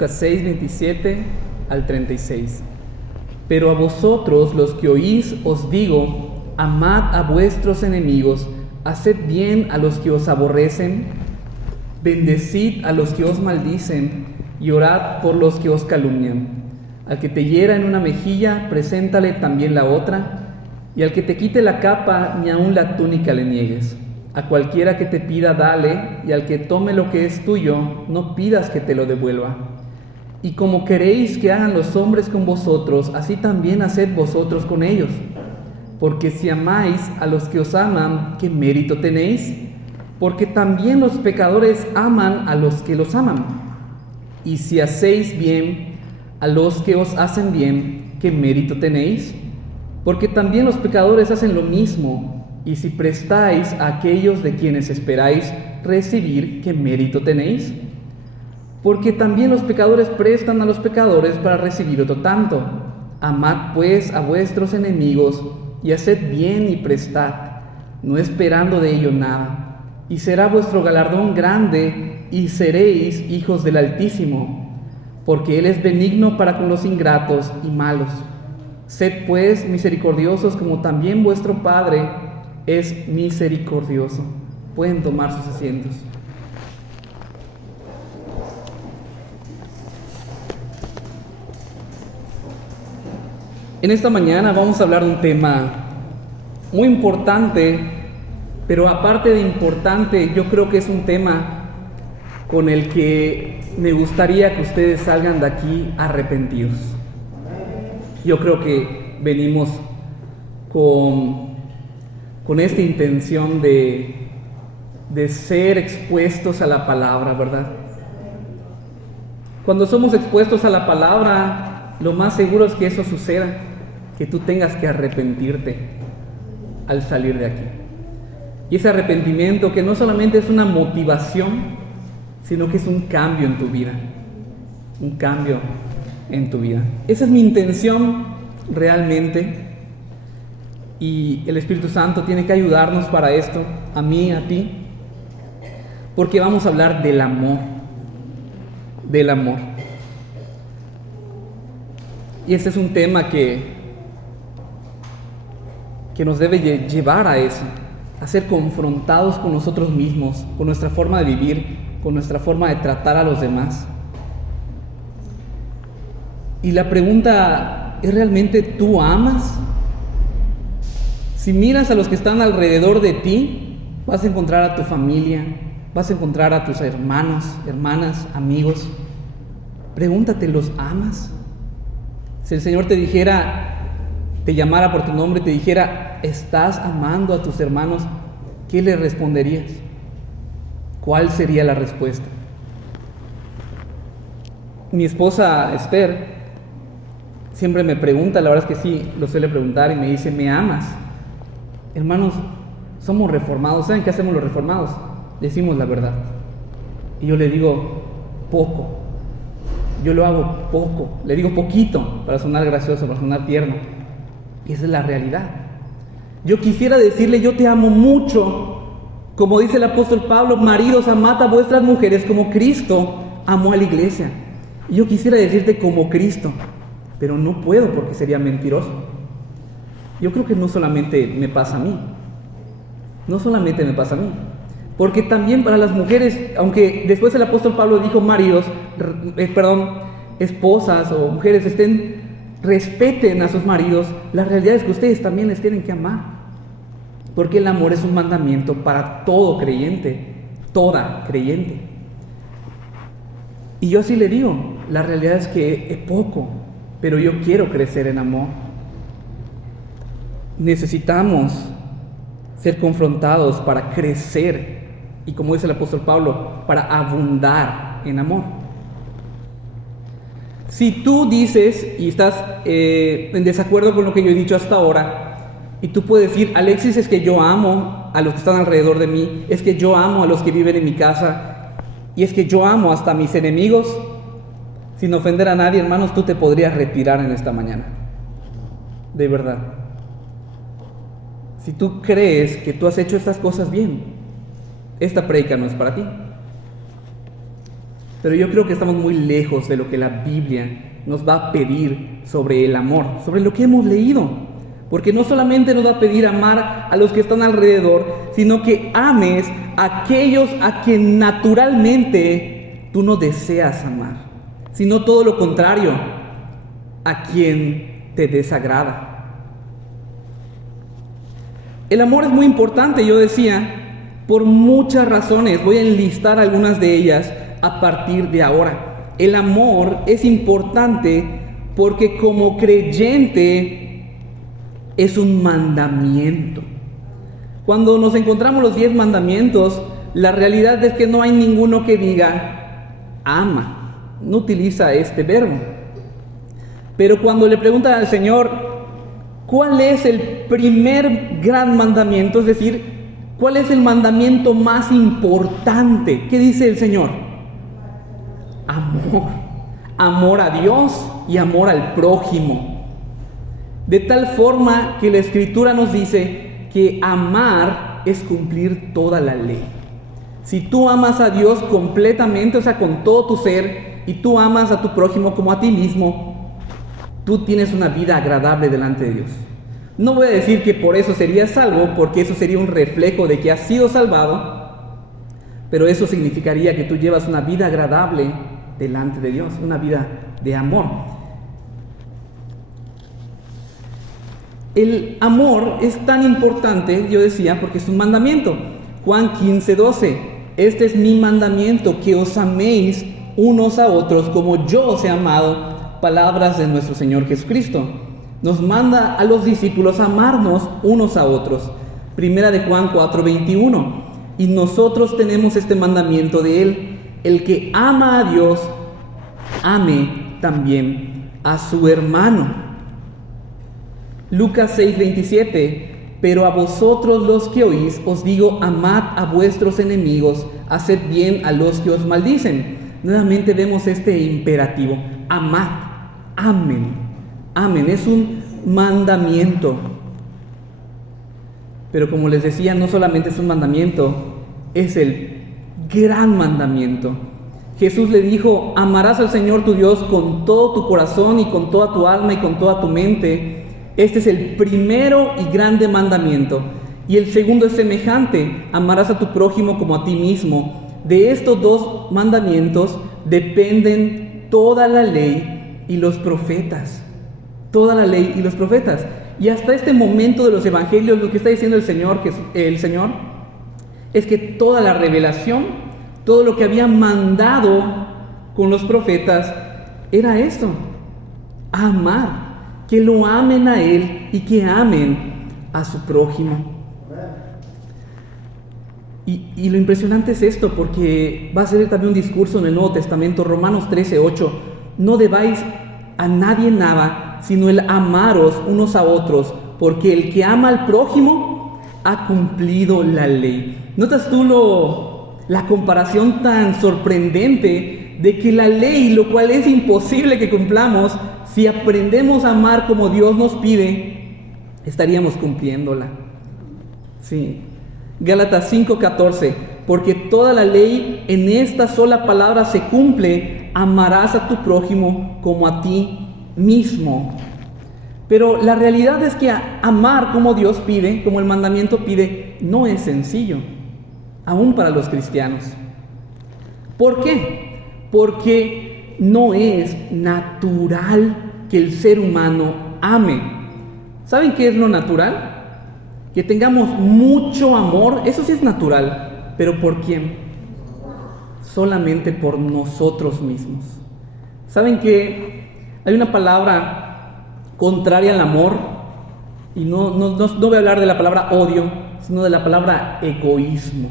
Lucas 6, 27 al 36. Pero a vosotros, los que oís, os digo, amad a vuestros enemigos, haced bien a los que os aborrecen, bendecid a los que os maldicen, y orad por los que os calumnian. Al que te hiera en una mejilla, preséntale también la otra, y al que te quite la capa, ni aun la túnica le niegues. A cualquiera que te pida, dale, y al que tome lo que es tuyo, no pidas que te lo devuelva. Y como queréis que hagan los hombres con vosotros, así también haced vosotros con ellos. Porque si amáis a los que os aman, ¿qué mérito tenéis? Porque también los pecadores aman a los que los aman. Y si hacéis bien a los que os hacen bien, ¿qué mérito tenéis? Porque también los pecadores hacen lo mismo. Y si prestáis a aquellos de quienes esperáis recibir, ¿qué mérito tenéis? Porque también los pecadores prestan a los pecadores para recibir otro tanto. Amad pues a vuestros enemigos y haced bien y prestad, no esperando de ello nada. Y será vuestro galardón grande y seréis hijos del Altísimo, porque Él es benigno para con los ingratos y malos. Sed pues misericordiosos como también vuestro Padre es misericordioso. Pueden tomar sus asientos. En esta mañana vamos a hablar de un tema muy importante, pero aparte de importante, yo creo que es un tema con el que me gustaría que ustedes salgan de aquí arrepentidos. Yo creo que venimos con esta intención de ser expuestos a la palabra, ¿verdad? Cuando somos expuestos a la palabra, lo más seguro es que eso suceda, que tú tengas que arrepentirte al salir de aquí. Y ese arrepentimiento que no solamente es una motivación, sino que es un cambio en tu vida. Un cambio en tu vida. Esa es mi intención realmente. Y el Espíritu Santo tiene que ayudarnos para esto, a mí, a ti, porque vamos a hablar del amor, del amor. Y este es un tema que nos debe llevar a eso, a ser confrontados con nosotros mismos, con nuestra forma de vivir, con nuestra forma de tratar a los demás. Y la pregunta es: ¿realmente tú amas? Si miras a los que están alrededor de ti, vas a encontrar a tu familia, vas a encontrar a tus hermanos, hermanas, amigos. Pregúntate, ¿los amas? Si el Señor te dijera, te llamara por tu nombre, te dijera, ¿estás amando a tus hermanos? ¿Qué le responderías? ¿Cuál sería la respuesta? Mi esposa Esther siempre me pregunta, la verdad es que sí, lo suele preguntar y me dice, ¿me amas? Hermanos, somos reformados. ¿Saben qué hacemos los reformados? Decimos la verdad. Y yo le digo, poco. Yo lo hago poco. Le digo poquito para sonar gracioso, para sonar tierno. Y esa es la realidad. Yo quisiera decirle, yo te amo mucho. Como dice el apóstol Pablo, maridos, amad a vuestras mujeres como Cristo amó a la iglesia. Y yo quisiera decirte como Cristo, pero no puedo porque sería mentiroso. Yo creo que no solamente me pasa a mí, porque también para las mujeres, aunque después el apóstol Pablo dijo esposas o mujeres respeten a sus maridos, la realidad es que ustedes también les tienen que amar, porque el amor es un mandamiento para todo creyente, toda creyente. Y yo así le digo, la realidad es que es poco, pero yo quiero crecer en amor. Necesitamos ser confrontados para crecer y, como dice el apóstol Pablo, para abundar en amor. Si tú dices y estás en desacuerdo con lo que yo he dicho hasta ahora, y tú puedes decir, Alexis, es que yo amo a los que están alrededor de mí, es que yo amo a los que viven en mi casa, y es que yo amo hasta a mis enemigos, sin ofender a nadie, hermanos, tú te podrías retirar en esta mañana. De verdad. Si tú crees que tú has hecho estas cosas bien, esta prédica no es para ti. Pero yo creo que estamos muy lejos de lo que la Biblia nos va a pedir sobre el amor, sobre lo que hemos leído. Porque no solamente nos va a pedir amar a los que están alrededor, sino que ames a aquellos a quien naturalmente tú no deseas amar, sino todo lo contrario, a quien te desagrada. El amor es muy importante, yo decía, por muchas razones. Voy a enlistar algunas de ellas a partir de ahora. El amor es importante porque como creyente es un mandamiento. Cuando nos encontramos los 10 mandamientos, la realidad es que no hay ninguno que diga ama. No utiliza este verbo. Pero cuando le preguntan al Señor, ¿cuál es el primer gran mandamiento? Es decir, ¿cuál es el mandamiento más importante? ¿Qué dice el Señor? Amor. Amor a Dios y amor al prójimo. De tal forma que la Escritura nos dice que amar es cumplir toda la ley. Si tú amas a Dios completamente, o sea, con todo tu ser, y tú amas a tu prójimo como a ti mismo, tú tienes una vida agradable delante de Dios. No voy a decir que por eso serías salvo, porque eso sería un reflejo de que has sido salvado, pero eso significaría que tú llevas una vida agradable delante de Dios, una vida de amor. El amor es tan importante, yo decía, porque es un mandamiento. Juan 15:12, este es mi mandamiento, que os améis unos a otros como yo os he amado. Palabras de nuestro Señor Jesucristo. Nos manda a los discípulos a amarnos unos a otros. Primera de Juan 4:21. Y nosotros tenemos este mandamiento de Él: el que ama a Dios, ame también a su hermano. Lucas 6:27. Pero a vosotros los que oís, os digo, amad a vuestros enemigos, haced bien a los que os maldicen. Nuevamente vemos este imperativo: amad, amen, amen, es un mandamiento. Pero como les decía, no solamente es un mandamiento, es el gran mandamiento. Jesús le dijo: amarás al Señor tu Dios con todo tu corazón y con toda tu alma y con toda tu mente. Este es el primero y grande mandamiento. Y el segundo es semejante: amarás a tu prójimo como a ti mismo. De estos dos mandamientos dependen toda la ley y los profetas. Toda la ley y los profetas. Y hasta este momento de los evangelios, lo que está diciendo el Señor es que toda la revelación, todo lo que había mandado con los profetas, era esto: amar, que lo amen a Él y que amen a su prójimo. Y lo impresionante es esto, porque va a ser también un discurso en el Nuevo Testamento, Romanos 13:8. No debáis a nadie nada, sino el amaros unos a otros, porque el que ama al prójimo ha cumplido la ley. ¿Notas tú la comparación tan sorprendente de que la ley, lo cual es imposible que cumplamos, si aprendemos a amar como Dios nos pide, estaríamos cumpliéndola? Sí. Gálatas 5:14, porque toda la ley en esta sola palabra se cumple: amarás a tu prójimo como a ti mismo. Pero la realidad es que amar como Dios pide, como el mandamiento pide, no es sencillo, aún para los cristianos. ¿Por qué? Porque no es natural que el ser humano ame. ¿Saben qué es lo natural? Que tengamos mucho amor. Eso sí es natural. ¿Pero por quién? Solamente por nosotros mismos. ¿Saben que hay una palabra contraria al amor? Y no voy a hablar de la palabra odio, sino de la palabra egoísmo.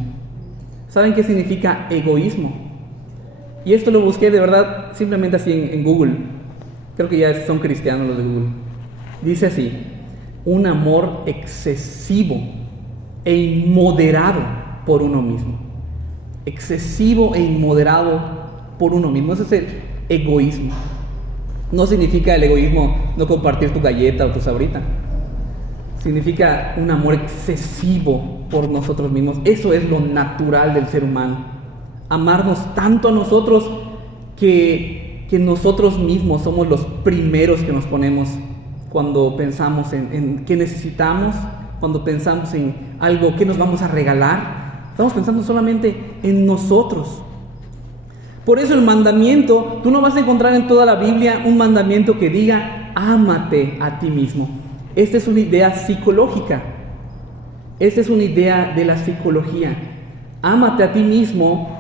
¿Saben qué significa egoísmo? Y esto lo busqué de verdad simplemente así en Google. Creo que ya son cristianos los de Google. Dice así: un amor excesivo e inmoderado por uno mismo. Excesivo e inmoderado por uno mismo. Ese es el egoísmo. No significa el egoísmo no compartir tu galleta o tu sabrita. Significa un amor excesivo por nosotros mismos. Eso es lo natural del ser humano. Amarnos tanto a nosotros que nosotros mismos somos los primeros que nos ponemos cuando pensamos en qué necesitamos, cuando pensamos en algo que nos vamos a regalar. Estamos pensando solamente en nosotros. Por eso el mandamiento, tú no vas a encontrar en toda la Biblia un mandamiento que diga, ámate a ti mismo. Esta es una idea psicológica. Esta es una idea de la psicología. Ámate a ti mismo,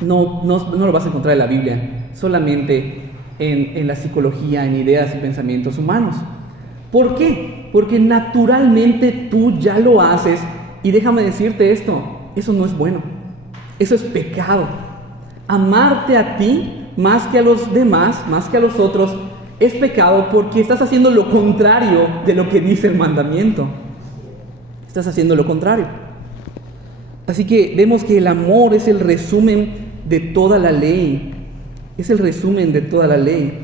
no lo vas a encontrar en la Biblia, solamente en la psicología, en ideas y pensamientos humanos. ¿Por qué? Porque naturalmente tú ya lo haces, y déjame decirte esto, eso no es bueno, eso es pecado. Amarte a ti más que a los demás, más que a los otros, es pecado porque estás haciendo lo contrario de lo que dice el mandamiento. Estás haciendo lo contrario. Así que vemos que el amor es el resumen de toda la ley. Es el resumen de toda la ley.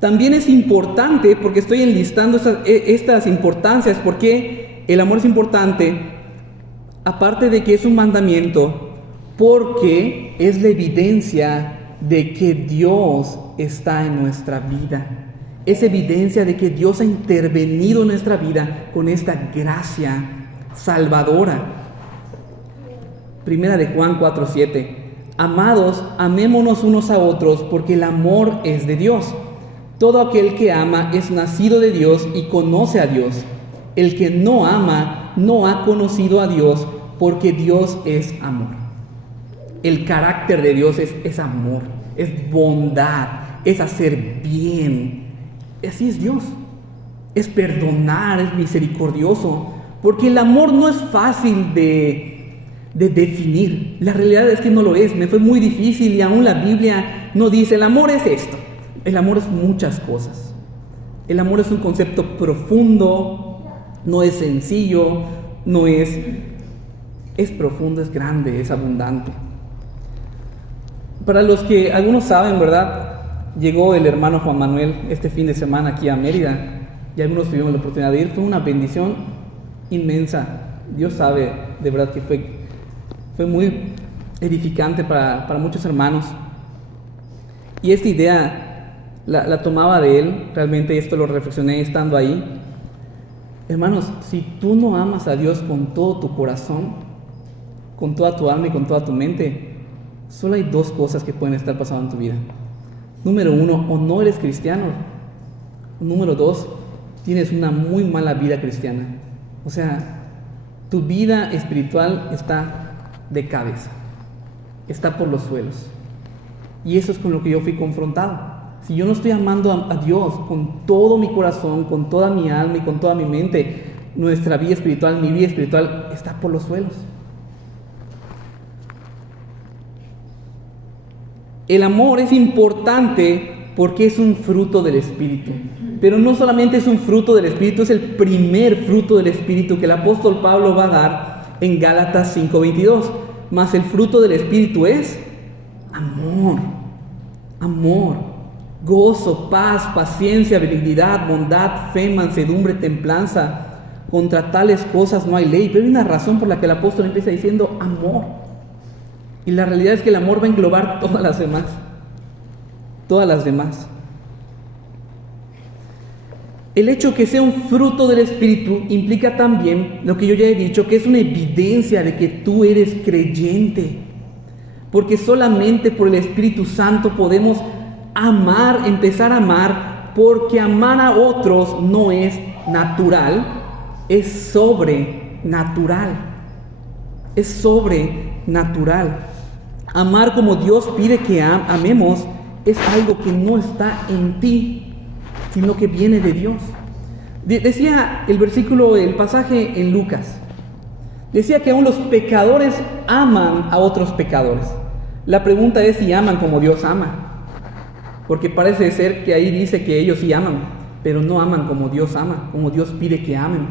También es importante, porque estoy enlistando estas importancias, porque el amor es importante, aparte de que es un mandamiento, porque es la evidencia de que Dios está en nuestra vida. Es evidencia de que Dios ha intervenido en nuestra vida con esta gracia salvadora. Primera de Juan 4:7. Amados, amémonos unos a otros, porque el amor es de Dios. Todo aquel que ama es nacido de Dios y conoce a Dios. El que no ama no ha conocido a Dios, porque Dios es amor. El carácter de Dios es amor, es bondad, es hacer bien. Así es Dios. Es perdonar, es misericordioso. Porque el amor no es fácil de definir. La realidad es que no lo es. Me fue muy difícil, y aún la Biblia no dice el amor es esto. El amor es muchas cosas. El amor es un concepto profundo, no es sencillo, es profundo, es grande, es abundante. Para los que algunos saben, ¿verdad? Llegó el hermano Juan Manuel este fin de semana aquí a Mérida, y algunos tuvimos la oportunidad de ir. Fue una bendición inmensa. Dios sabe, de verdad que fue muy edificante para muchos hermanos. Y esta idea la tomaba de él. Realmente esto lo reflexioné estando ahí. Hermanos, si tú no amas a Dios con todo tu corazón, con toda tu alma y con toda tu mente, solo hay dos cosas que pueden estar pasando en tu vida. Número uno, o no eres cristiano. Número dos, tienes una muy mala vida cristiana. O sea, tu vida espiritual está de cabeza, está por los suelos. Y eso es con lo que yo fui confrontado. Si yo no estoy amando a Dios con todo mi corazón, con toda mi alma y con toda mi mente, nuestra vida espiritual, mi vida espiritual está por los suelos. El amor es importante porque es un fruto del Espíritu. Pero no solamente es un fruto del Espíritu, es el primer fruto del Espíritu que el apóstol Pablo va a dar en Gálatas 5:22. Mas el fruto del Espíritu es amor, gozo, paz, paciencia, benignidad, bondad, fe, mansedumbre, templanza. Contra tales cosas no hay ley. Pero hay una razón por la que el apóstol empieza diciendo amor. Y la realidad es que el amor va a englobar todas las demás. El hecho que sea un fruto del Espíritu implica también lo que yo ya he dicho, que es una evidencia de que tú eres creyente. Porque solamente por el Espíritu Santo podemos empezar a amar, porque amar a otros no es natural, es sobrenatural. Es sobrenatural. Amar como Dios pide que amemos es algo que no está en ti, sino que viene de Dios. Decía el pasaje en Lucas, decía que aún los pecadores aman a otros pecadores. La pregunta es si aman como Dios ama, porque parece ser que ahí dice que ellos sí aman, pero no aman como Dios ama, como Dios pide que amen,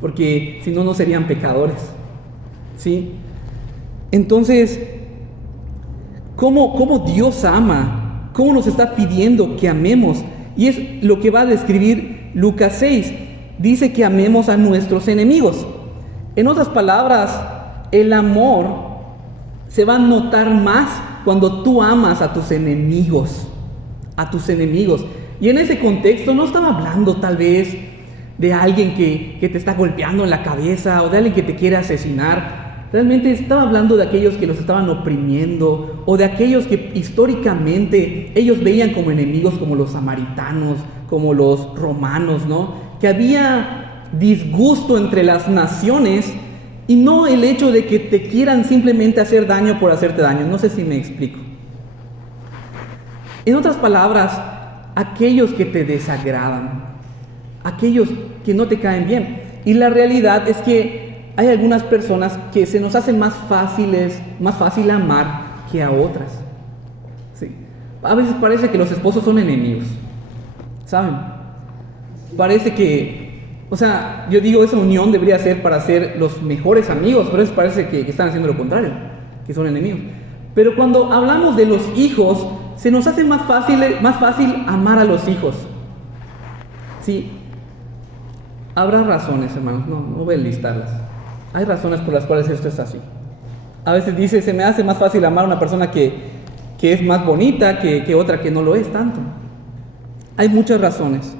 porque si no, no serían pecadores, ¿sí? Entonces, ¿cómo Dios ama? ¿Cómo nos está pidiendo que amemos? Y es lo que va a describir Lucas 6. Dice que amemos a nuestros enemigos. En otras palabras, el amor Se va a notar más cuando tú amas a tus enemigos. A tus enemigos. Y en ese contexto no estaba hablando tal vez de alguien que te está golpeando en la cabeza o de alguien que te quiere asesinar. Realmente estaba hablando de aquellos que los estaban oprimiendo o de aquellos que históricamente ellos veían como enemigos, como los samaritanos, como los romanos, ¿no? Que había disgusto entre las naciones y no el hecho de que te quieran simplemente hacer daño por hacerte daño. No sé si me explico. En otras palabras, aquellos que te desagradan, aquellos que no te caen bien. Y la realidad es que hay algunas personas que se nos hacen más fácil amar que a otras. Sí. A veces parece que los esposos son enemigos, ¿saben? Parece que, yo digo, esa unión debería ser para ser los mejores amigos, pero a veces parece que están haciendo lo contrario, que son enemigos. Pero cuando hablamos de los hijos, se nos hace más fácil amar a los hijos. Sí. Habrá razones, hermanos, no voy a listarlas. Hay razones por las cuales esto es así. A veces dice, se me hace más fácil amar a una persona que es más bonita que otra que no lo es tanto. Hay muchas razones.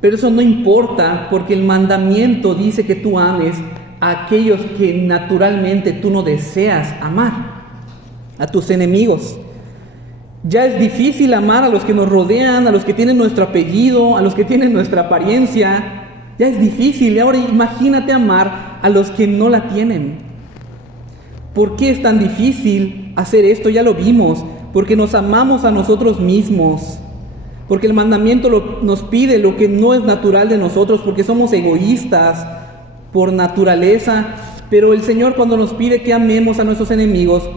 Pero eso no importa, porque el mandamiento dice que tú ames a aquellos que naturalmente tú no deseas amar, a tus enemigos. Ya es difícil amar a los que nos rodean, a los que tienen nuestro apellido, a los que tienen nuestra apariencia. Ya es difícil. Y ahora imagínate amar a los que no la tienen. ¿Por qué es tan difícil hacer esto? Ya lo vimos. Porque nos amamos a nosotros mismos. Porque el mandamiento nos pide lo que no es natural de nosotros, porque somos egoístas por naturaleza. Pero el Señor, cuando nos pide que amemos a nuestros enemigos,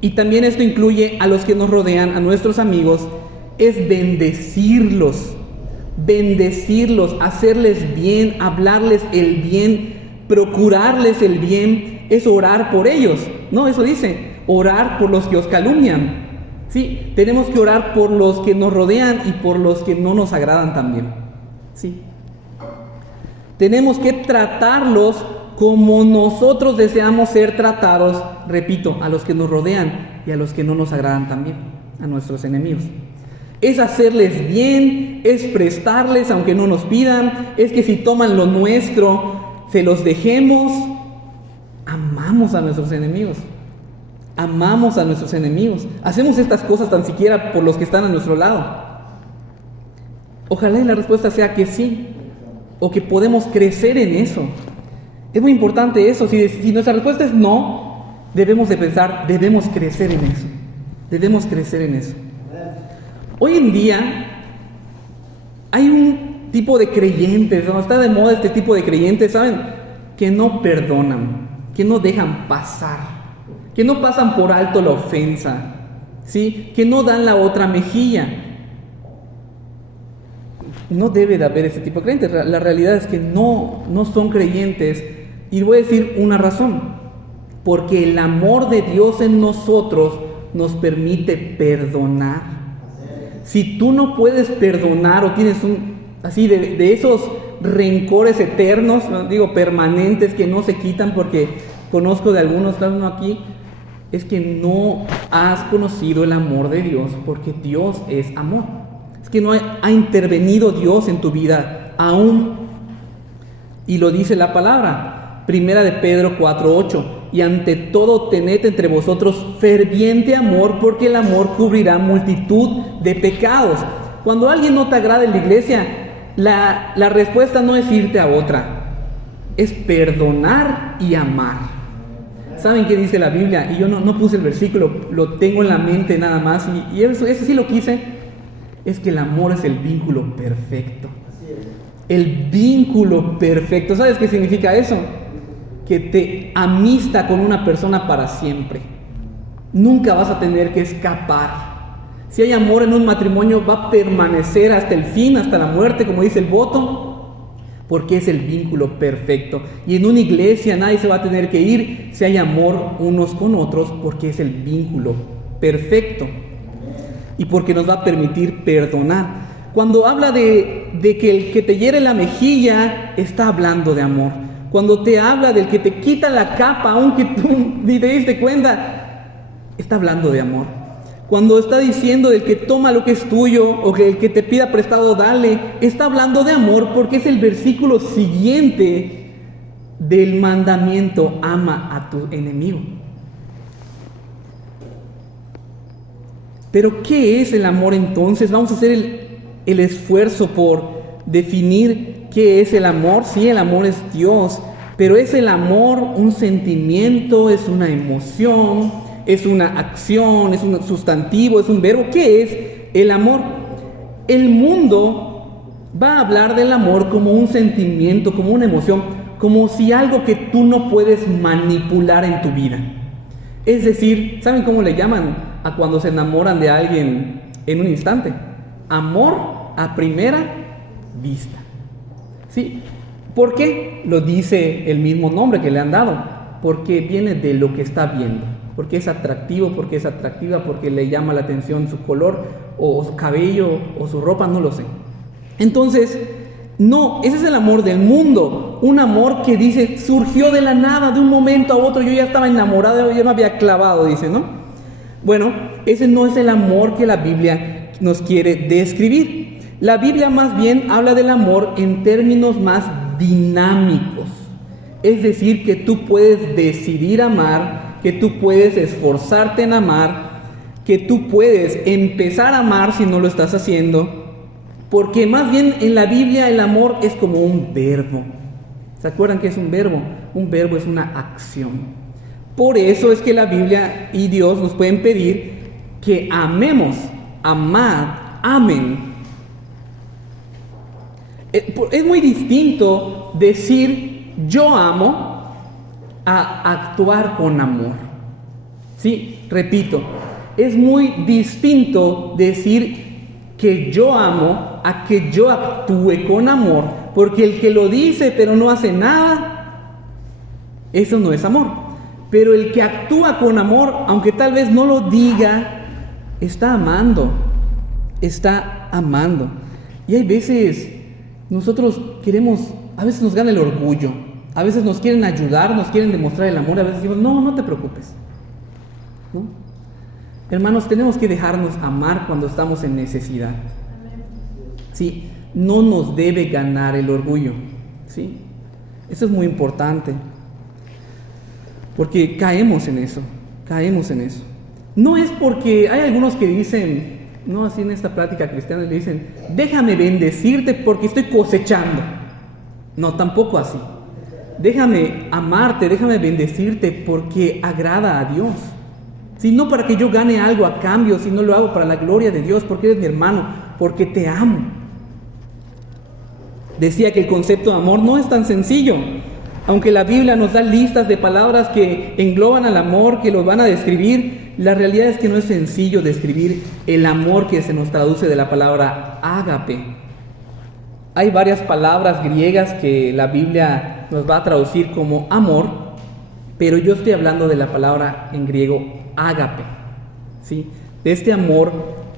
y también esto incluye a los que nos rodean, a nuestros amigos, es bendecirlos, hacerles bien, hablarles el bien, procurarles el bien, es orar por ellos. No, eso dice, orar por los que os calumnian. Sí, tenemos que orar por los que nos rodean y por los que no nos agradan también. Sí. Tenemos que tratarlos como nosotros deseamos ser tratados, repito, a los que nos rodean y a los que no nos agradan también, a nuestros enemigos. Es hacerles bien, es prestarles aunque no nos pidan, es que si toman lo nuestro, se los dejemos. Amamos a nuestros enemigos. Amamos a nuestros enemigos. Hacemos estas cosas tan siquiera por los que están a nuestro lado. Ojalá y la respuesta sea que sí, o que podemos crecer en eso. Es muy importante eso. Si nuestra respuesta es no, debemos de pensar, debemos crecer en eso. Debemos crecer en eso. Hoy en día hay un tipo de creyentes, ¿no? Está de moda este tipo de creyentes, ¿saben? Que no perdonan, que no dejan pasar, que no pasan por alto la ofensa, ¿sí? Que no dan la otra mejilla. No debe de haber ese tipo de creyentes. La realidad es que no son creyentes. Y voy a decir una razón. Porque el amor de Dios en nosotros nos permite perdonar. Si tú no puedes perdonar o tienes de esos rencores eternos, digo permanentes, que no se quitan, porque conozco de algunos, está uno aquí, es que no has conocido el amor de Dios, porque Dios es amor. Es que no ha intervenido Dios en tu vida aún. Y lo dice la palabra. Primera de Pedro 4:8, y ante todo tened entre vosotros ferviente amor, porque el amor cubrirá multitud de pecados. Cuando alguien no te agrada en la iglesia, la respuesta no es irte a otra, es perdonar y amar. ¿Saben qué dice la Biblia? Y yo no puse el versículo, lo tengo en la mente nada más, y eso sí lo quise. Es que el amor es el vínculo perfecto. El vínculo perfecto. ¿Sabes qué significa eso? Que te amista con una persona para siempre. Nunca vas a tener que escapar. Si hay amor en un matrimonio, va a permanecer hasta el fin, hasta la muerte, como dice el voto, porque es el vínculo perfecto. Y en una iglesia nadie se va a tener que ir si hay amor unos con otros, porque es el vínculo perfecto. Y porque nos va a permitir perdonar. Cuando habla de que el que te hiere la mejilla, está hablando de amor. Cuando te habla del que te quita la capa, aunque tú ni te diste cuenta, está hablando de amor. Cuando está diciendo del que toma lo que es tuyo o que el que te pida prestado, dale, está hablando de amor porque es el versículo siguiente del mandamiento: ama a tu enemigo. Pero ¿qué es el amor entonces? Vamos a hacer el esfuerzo por definir qué es el amor. Sí, el amor es Dios, pero ¿es el amor un sentimiento, es una emoción, es una acción, es un sustantivo, es un verbo? ¿Qué es el amor? El mundo va a hablar del amor como un sentimiento, como una emoción, como si algo que tú no puedes manipular en tu vida. Es decir, ¿saben cómo le llaman a cuando se enamoran de alguien en un instante? Amor a primera vista. ¿Sí? ¿Por qué? Lo dice el mismo nombre que le han dado. Porque viene de lo que está viendo. Porque es atractivo, porque es atractiva, porque le llama la atención su color, o su cabello, o su ropa, no lo sé. Entonces, no, ese es el amor del mundo. Un amor que dice, surgió de la nada, de un momento a otro. Yo ya estaba enamorado, ya me había clavado, dice, ¿no? Bueno, ese no es el amor que la Biblia nos quiere describir. La Biblia más bien habla del amor en términos más dinámicos. Es decir, que tú puedes decidir amar, que tú puedes esforzarte en amar, que tú puedes empezar a amar si no lo estás haciendo. Porque más bien en la Biblia el amor es como un verbo. ¿Se acuerdan qué es un verbo? Un verbo es una acción. Por eso es que la Biblia y Dios nos pueden pedir que amemos, amad, amen. Es muy distinto decir yo amo a actuar con amor. Sí, repito, es muy distinto decir que yo amo a que yo actúe con amor, porque el que lo dice pero no hace nada, eso no es amor. Pero el que actúa con amor, aunque tal vez no lo diga, está amando, está amando. Y hay veces nosotros queremos, a veces nos gana el orgullo, a veces nos quieren ayudar, nos quieren demostrar el amor, a veces decimos, no te preocupes, ¿no? Hermanos, tenemos que dejarnos amar cuando estamos en necesidad. Sí, no nos debe ganar el orgullo. ¿Sí? Eso es muy importante. Porque caemos en eso. No es porque hay algunos que dicen, no así en esta plática cristiana, le dicen, déjame bendecirte porque estoy cosechando. No, tampoco así. Déjame amarte, déjame bendecirte porque agrada a Dios. Si no para que yo gane algo a cambio, si no lo hago para la gloria de Dios, porque eres mi hermano, porque te amo. Decía que el concepto de amor no es tan sencillo, aunque la Biblia nos da listas de palabras que engloban al amor, que lo van a describir. La realidad es que no es sencillo describir el amor que se nos traduce de la palabra ágape. Hay varias palabras griegas que la Biblia nos va a traducir como amor, pero yo estoy hablando de la palabra en griego ágape, ¿sí? De este amor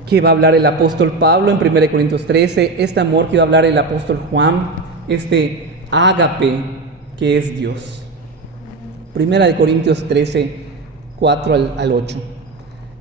que va a hablar el apóstol Pablo en 1 Corintios 13, este amor que va a hablar el apóstol Juan, este ágape que es Dios. 1 Corintios 13, 4 al 8.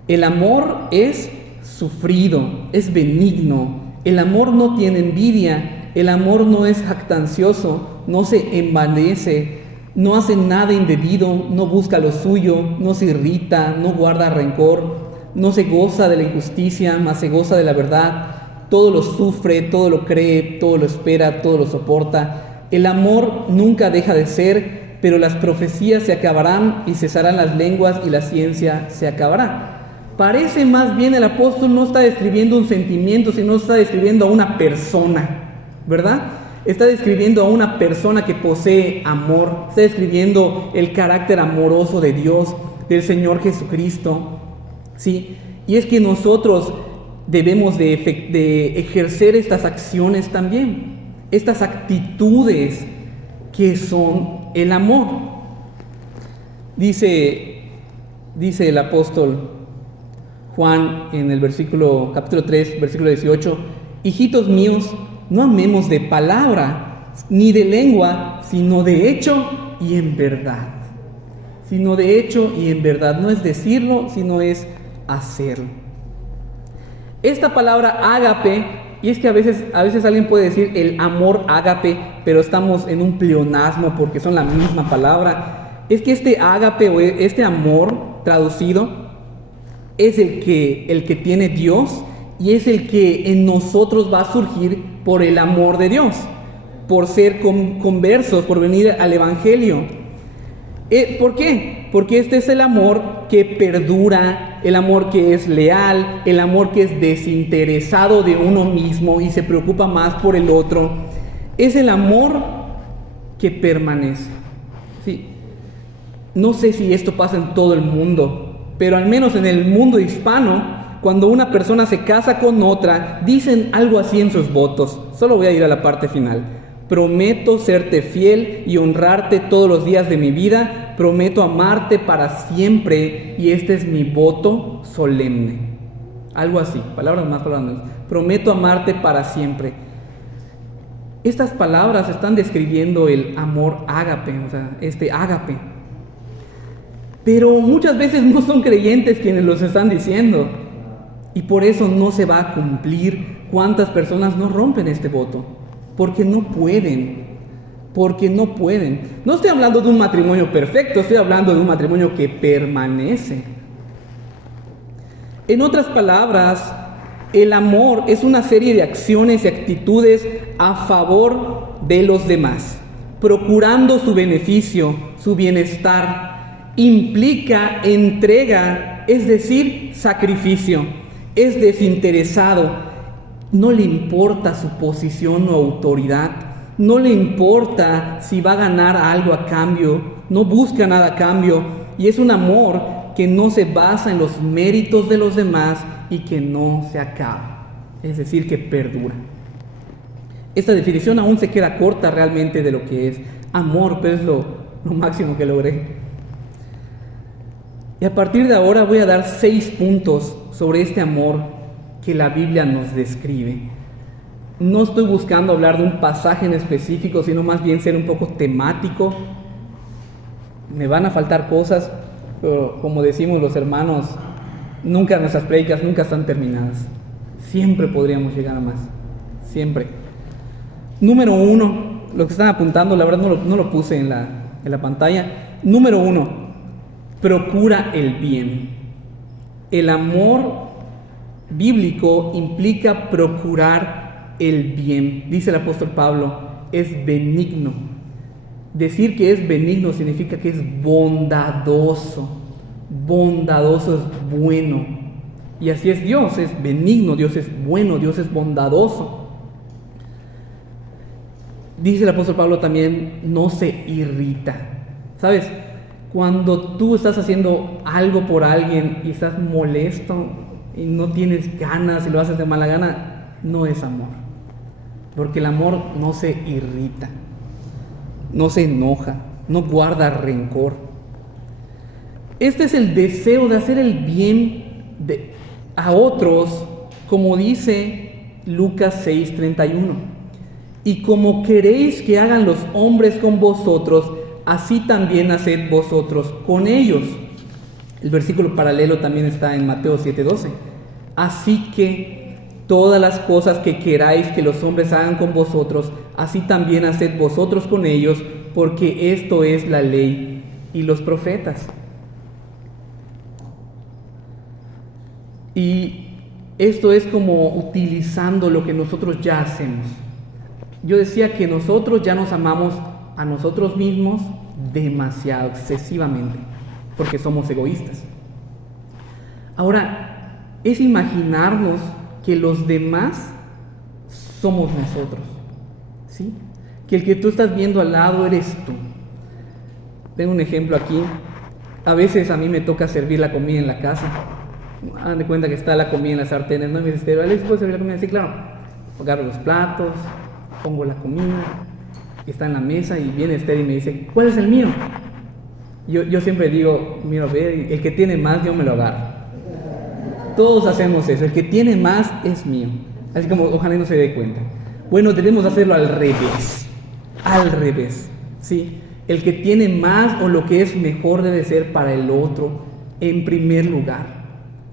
El amor es sufrido, es benigno, el amor no tiene envidia, el amor no es jactancioso, no se envanece, no hace nada indebido, no busca lo suyo, no se irrita, no guarda rencor, no se goza de la injusticia, mas se goza de la verdad. Todo lo sufre, todo lo cree, todo lo espera, todo lo soporta. El amor nunca deja de ser, pero las profecías se acabarán y cesarán las lenguas y la ciencia se acabará. Parece más bien el apóstol no está describiendo un sentimiento, sino está describiendo a una persona, ¿verdad? Está describiendo a una persona que posee amor, está describiendo el carácter amoroso de Dios, del Señor Jesucristo, ¿sí? Y es que nosotros debemos de ejercer estas acciones también, estas actitudes que son el amor. Dice el apóstol Juan en el capítulo 3, versículo 18, hijitos míos, no amemos de palabra ni de lengua, sino de hecho y en verdad. Sino de hecho y en verdad. No es decirlo, sino es hacerlo. Esta palabra ágape, y es que a veces alguien puede decir el amor ágape, pero estamos en un pleonasmo porque son la misma palabra. Es que este ágape o este amor traducido es el que tiene Dios y es el que en nosotros va a surgir por el amor de Dios, por ser conversos, por venir al Evangelio. ¿Por qué? Porque este es el amor que perdura, el amor que es leal, el amor que es desinteresado de uno mismo y se preocupa más por el otro. Es el amor que permanece. Sí. No sé si esto pasa en todo el mundo, pero al menos en el mundo hispano, cuando una persona se casa con otra, dicen algo así en sus votos. Solo voy a ir a la parte final. Prometo serte fiel y honrarte todos los días de mi vida. Prometo amarte para siempre y este es mi voto solemne. Algo así, palabras más, palabras menos. Prometo amarte para siempre. Estas palabras están describiendo el amor ágape, o sea, este ágape. Pero muchas veces no son creyentes quienes los están diciendo. Y por eso no se va a cumplir. ¿Cuántas personas no rompen este voto? Porque no pueden. Porque no pueden. No estoy hablando de un matrimonio perfecto, estoy hablando de un matrimonio que permanece. En otras palabras, el amor es una serie de acciones y actitudes a favor de los demás, procurando su beneficio, su bienestar. Implica entrega, es decir, sacrificio. Es desinteresado, no le importa su posición o autoridad, no le importa si va a ganar algo a cambio, no busca nada a cambio, y es un amor que no se basa en los méritos de los demás y que no se acaba, es decir, que perdura. Esta definición aún se queda corta realmente de lo que es amor, pero es lo máximo que logré. Y a partir de ahora voy a dar 6 puntos sobre este amor que la Biblia nos describe. No estoy buscando hablar de un pasaje en específico, sino más bien ser un poco temático. Me van a faltar cosas, pero como decimos los hermanos, nunca nuestras prédicas nunca están terminadas. Siempre podríamos llegar a más. Siempre. Número 1, lo que están apuntando, la verdad no lo puse en la pantalla. Número 1. Procura el bien. El amor bíblico implica procurar el bien. Dice el apóstol Pablo, es benigno. Decir que es benigno significa que es bondadoso. Bondadoso es bueno. Y así es Dios, es benigno, Dios es bueno, Dios es bondadoso. Dice el apóstol Pablo también, no se irrita. ¿Sabes? Cuando tú estás haciendo algo por alguien y estás molesto y no tienes ganas y lo haces de mala gana, no es amor. Porque el amor no se irrita, no se enoja, no guarda rencor. Este es el deseo de hacer el bien a otros, como dice Lucas 6:31. Y como queréis que hagan los hombres con vosotros, así también haced vosotros con ellos. El versículo paralelo también está en Mateo 7:12. Así que todas las cosas que queráis que los hombres hagan con vosotros, así también haced vosotros con ellos, porque esto es la ley y los profetas. Y esto es como utilizando lo que nosotros ya hacemos. Yo decía que nosotros ya nos amamos a nosotros mismos demasiado, excesivamente, porque somos egoístas. Ahora, es imaginarnos que los demás somos nosotros, ¿sí? Que el que tú estás viendo al lado eres tú. Tengo un ejemplo aquí. A veces a mí me toca servir la comida en la casa. Hagan de cuenta que está la comida en las sartenes, ¿no? Y me dice, ¿Alex, ¿puedo servir la comida? Sí, claro. Agarro los platos, pongo la comida, está en la mesa y viene Esther y me dice, ¿cuál es el mío? Yo siempre digo, mira, ve, el que tiene más yo me lo agarro. Todos hacemos eso, el que tiene más es mío. Así como ojalá no se dé cuenta. Bueno, debemos hacerlo al revés. al revés, ¿sí? El que tiene más o lo que es mejor debe ser para el otro en primer lugar.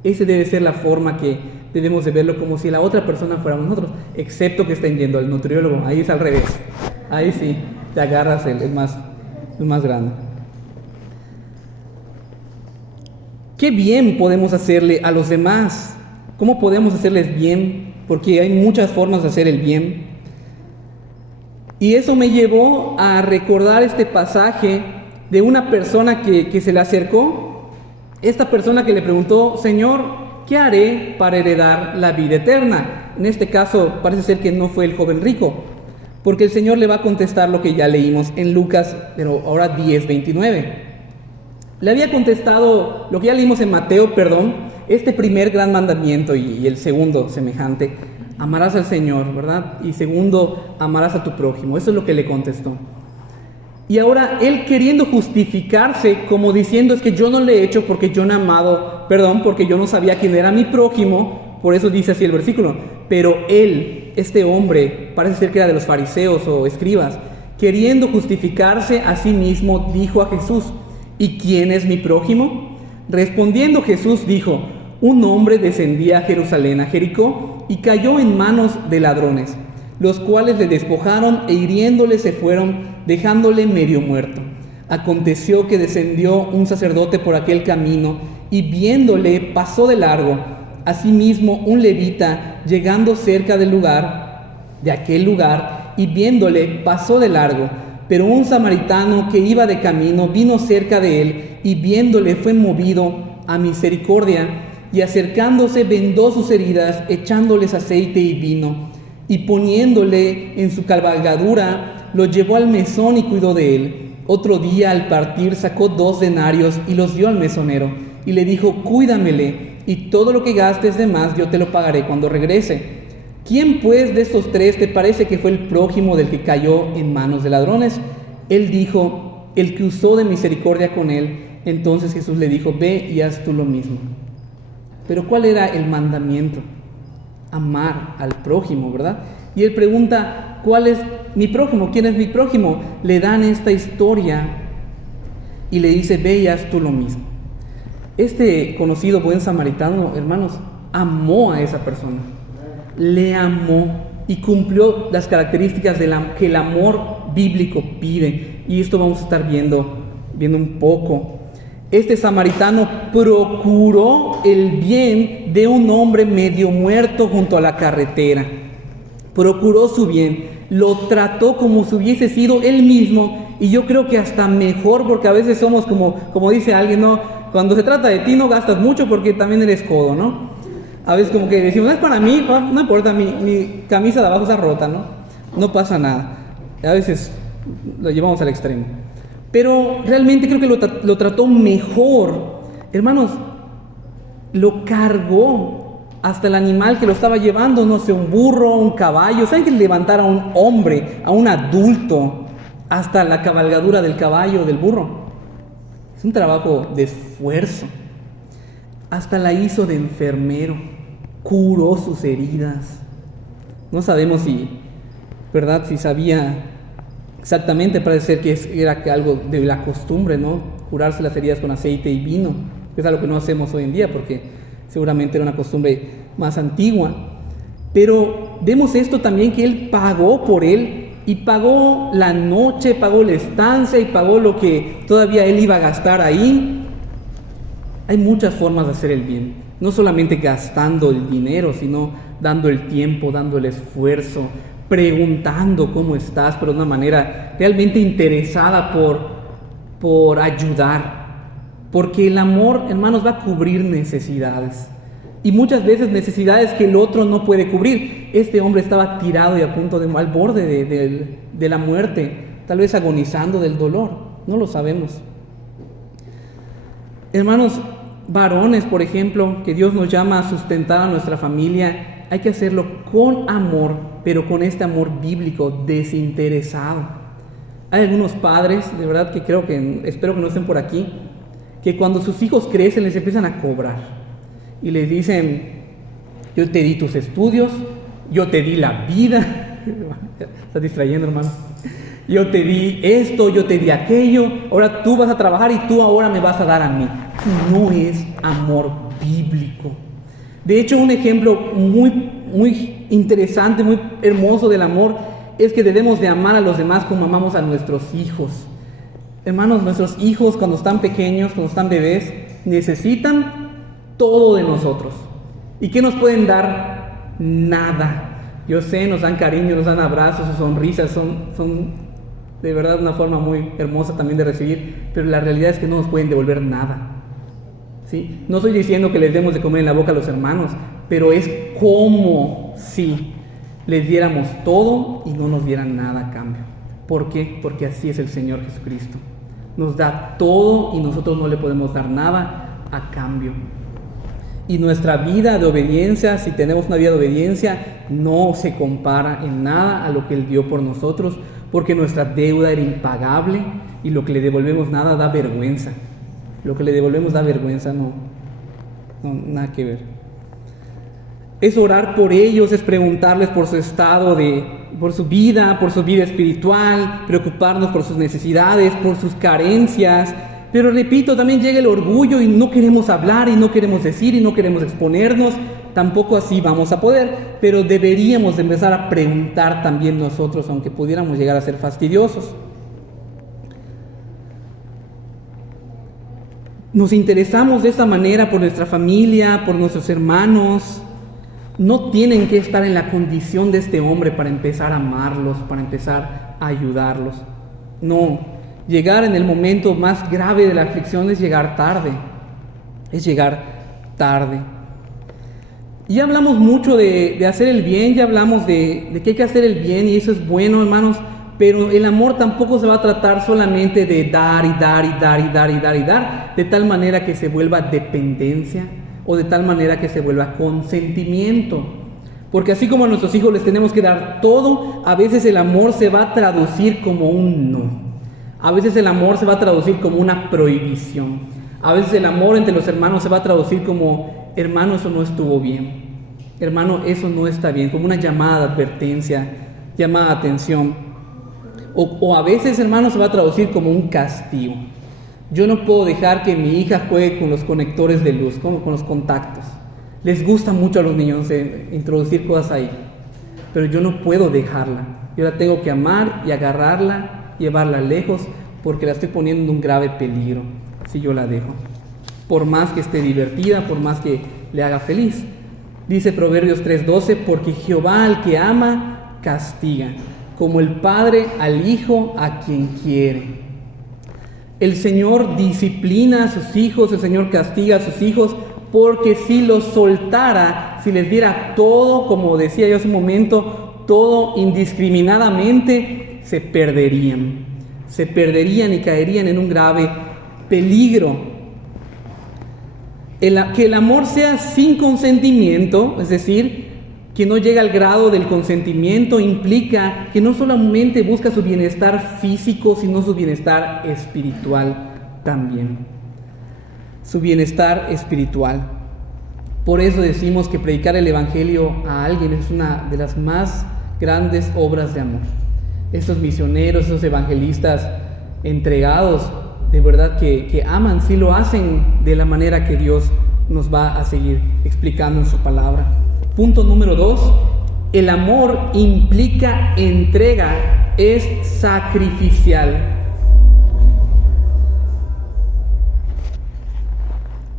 Esa debe ser la forma que debemos de verlo, como si la otra persona fuera nosotros, excepto que estén yendo al nutriólogo. Ahí es al revés. Ahí sí, te agarras el más grande. ¿Qué bien podemos hacerle a los demás? ¿Cómo podemos hacerles bien? Porque hay muchas formas de hacer el bien. Y eso me llevó a recordar este pasaje de una persona que se le acercó. Esta persona que le preguntó: Señor, ¿qué haré para heredar la vida eterna? En este caso parece ser que no fue el joven rico, porque el Señor le va a contestar lo que ya leímos en Lucas, pero ahora 10:29. Le había contestado lo que ya leímos en Mateo, este primer gran mandamiento y el segundo semejante: amarás al Señor, ¿verdad? Y segundo, amarás a tu prójimo. Eso es lo que le contestó. Y ahora él, queriendo justificarse, como diciendo: es que yo no le he hecho porque yo no he amado, porque yo no sabía quién era mi prójimo. Por eso dice así el versículo. Pero él, este hombre, parece ser que era de los fariseos o escribas, queriendo justificarse a sí mismo, dijo a Jesús: ¿y quién es mi prójimo? Respondiendo Jesús dijo: un hombre descendía a Jerusalén, a Jericó, y cayó en manos de ladrones, los cuales le despojaron e hiriéndole se fueron, dejándole medio muerto. Aconteció que descendió un sacerdote por aquel camino, y viéndole pasó de largo. Asimismo un levita, llegando cerca de aquel lugar, y viéndole pasó de largo. Pero un samaritano que iba de camino vino cerca de él, y viéndole fue movido a misericordia, y acercándose vendó sus heridas, echándoles aceite y vino, y poniéndole en su cabalgadura, lo llevó al mesón y cuidó de él. Otro día al partir sacó 2 denarios y los dio al mesonero, y le dijo: cuídamele, y todo lo que gastes de más yo te lo pagaré cuando regrese. ¿Quién pues de estos 3 te parece que fue el prójimo del que cayó en manos de ladrones? Él dijo: el que usó de misericordia con él. Entonces Jesús le dijo: ve y haz tú lo mismo. Pero ¿cuál era el mandamiento? Amar al prójimo, ¿verdad? Y él pregunta: ¿cuál es mi prójimo? ¿Quién es mi prójimo? Le dan esta historia y le dice: ve y haz tú lo mismo. Este conocido buen samaritano, hermanos, amó a esa persona. Le amó y cumplió las características que el amor bíblico pide. Y esto vamos a estar viendo un poco. Este samaritano procuró el bien de un hombre medio muerto junto a la carretera. Procuró su bien, lo trató como si hubiese sido él mismo, y yo creo que hasta mejor, porque a veces somos como dice alguien, ¿no? Cuando se trata de ti no gastas mucho porque también eres codo, ¿no? A veces como que decimos: es para mí, no importa, mi camisa de abajo está rota, ¿no? No pasa nada. A veces lo llevamos al extremo. Pero realmente creo que lo trató mejor. Hermanos, lo cargó hasta el animal que lo estaba llevando, no sé, un burro, un caballo. ¿Saben que levantar a un hombre, a un adulto, hasta la cabalgadura del caballo o del burro? Es un trabajo de esfuerzo. Hasta la hizo de enfermero, curó sus heridas. No sabemos si sabía exactamente, parece ser que era algo de la costumbre, ¿no? Curarse las heridas con aceite y vino, que es algo que no hacemos hoy en día porque seguramente era una costumbre más antigua. Pero vemos esto también, que él pagó por él, y pagó la noche, pagó la estancia y pagó lo que todavía él iba a gastar ahí. Hay muchas formas de hacer el bien, no solamente gastando el dinero, sino dando el tiempo, dando el esfuerzo, preguntando cómo estás, pero de una manera realmente interesada por ayudar. Porque el amor, hermanos, va a cubrir necesidades. Y muchas veces necesidades que el otro no puede cubrir. Este hombre estaba tirado y a punto al borde de la muerte, tal vez agonizando del dolor, no lo sabemos. Hermanos, varones, por ejemplo, que Dios nos llama a sustentar a nuestra familia, hay que hacerlo con amor, pero con este amor bíblico desinteresado. Hay algunos padres, de verdad que espero que no estén por aquí, que cuando sus hijos crecen les empiezan a cobrar y les dicen: yo te di tus estudios, yo te di la vida. Estás distrayendo, hermano. Yo te di esto, yo te di aquello, ahora tú vas a trabajar y tú ahora me vas a dar a mí. No es amor bíblico. De hecho, un ejemplo muy interesante, muy hermoso del amor es que debemos de amar a los demás como amamos a nuestros hijos. Hermanos, nuestros hijos cuando están pequeños, cuando están bebés, necesitan todo de nosotros. ¿Y qué nos pueden dar? Nada. Yo sé, nos dan cariño, nos dan abrazos, sus sonrisas son de verdad una forma muy hermosa también de recibir, pero la realidad es que no nos pueden devolver nada. ¿Sí? No estoy diciendo que les demos de comer en la boca a los hermanos, pero es como si les diéramos todo y no nos dieran nada a cambio. ¿Por qué? Porque así es el Señor Jesucristo. Nos da todo y nosotros no le podemos dar nada a cambio. Y nuestra vida de obediencia, si tenemos una vida de obediencia, no se compara en nada a lo que Él dio por nosotros, porque nuestra deuda era impagable y lo que le devolvemos nada da vergüenza. Lo que le devolvemos da vergüenza, no, nada que ver. Es orar por ellos, es preguntarles por su estado por su vida espiritual, preocuparnos por sus necesidades, por sus carencias. Pero repito, también llega el orgullo y no queremos hablar y no queremos decir y no queremos exponernos. Tampoco así vamos a poder, pero deberíamos de empezar a preguntar también nosotros, aunque pudiéramos llegar a ser fastidiosos. Nos interesamos de esta manera por nuestra familia, por nuestros hermanos. No tienen que estar en la condición de este hombre para empezar a amarlos, para empezar a ayudarlos. No, llegar en el momento más grave de la aflicción es llegar tarde. Es llegar tarde. Y ya hablamos mucho de hacer el bien, ya hablamos de que hay que hacer el bien y eso es bueno, hermanos, pero el amor tampoco se va a tratar solamente de dar y dar y dar y dar y dar y dar, de tal manera que se vuelva dependencia o de tal manera que se vuelva consentimiento. Porque así como a nuestros hijos les tenemos que dar todo, a veces el amor se va a traducir como un no. A veces el amor se va a traducir como una prohibición. A veces el amor entre los hermanos se va a traducir como: hermano, eso no estuvo bien. Hermano, eso no está bien, como una llamada de advertencia, llamada de atención. O a veces, hermano, se va a traducir como un castigo. Yo no puedo dejar que mi hija juegue con los conectores de luz, con los contactos. Les gusta mucho a los niños introducir cosas ahí, pero yo no puedo dejarla. Yo la tengo que amar y agarrarla, llevarla lejos, porque la estoy poniendo en un grave peligro si yo la dejo. Por más que esté divertida, por más que le haga feliz. Dice Proverbios 3:12, porque Jehová al que ama castiga, como el padre al hijo a quien quiere. El Señor disciplina a sus hijos, el Señor castiga a sus hijos, porque si los soltara, si les diera todo, como decía yo hace un momento, todo indiscriminadamente, se perderían y caerían en un grave peligro. Que el amor sea sin consentimiento, es decir, que no llega al grado del consentimiento, implica que no solamente busca su bienestar físico, sino su bienestar espiritual también. Su bienestar espiritual. Por eso decimos que predicar el Evangelio a alguien es una de las más grandes obras de amor. Esos misioneros, esos evangelistas entregados, de verdad que aman, sí lo hacen de la manera que Dios nos va a seguir explicando en su palabra. Punto número 2, el amor implica entrega, es sacrificial.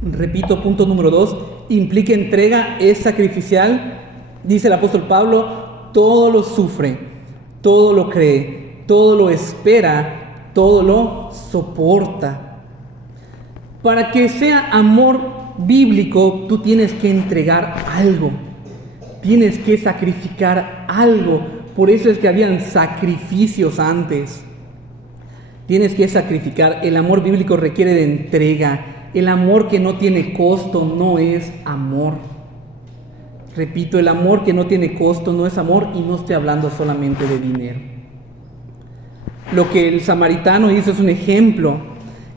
Repito, punto número 2, implica entrega, es sacrificial. Dice el apóstol Pablo, todo lo sufre, todo lo cree, todo lo espera, todo lo soporta. Para que sea amor bíblico, tú tienes que entregar algo, tienes que sacrificar algo. Por eso es que habían sacrificios antes. Tienes que sacrificar. El amor bíblico requiere de entrega. El amor que no tiene costo no es amor. Repito, el amor que no tiene costo no es amor, y no estoy hablando solamente de dinero. Lo que el samaritano hizo es un ejemplo.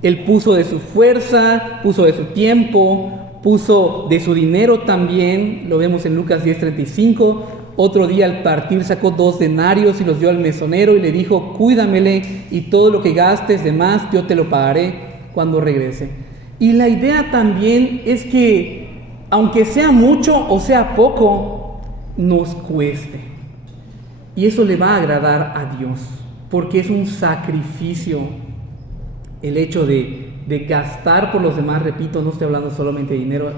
Él puso de su fuerza, puso de su tiempo, puso de su dinero también. Lo vemos en Lucas 10:35. Otro día al partir sacó 2 denarios y los dio al mesonero y le dijo: cuídamele, y todo lo que gastes de más yo te lo pagaré cuando regrese. Y la idea también es que, aunque sea mucho o sea poco, nos cueste. Y eso le va a agradar a Dios, porque es un sacrificio el hecho de gastar por los demás. Repito, no estoy hablando solamente de dinero,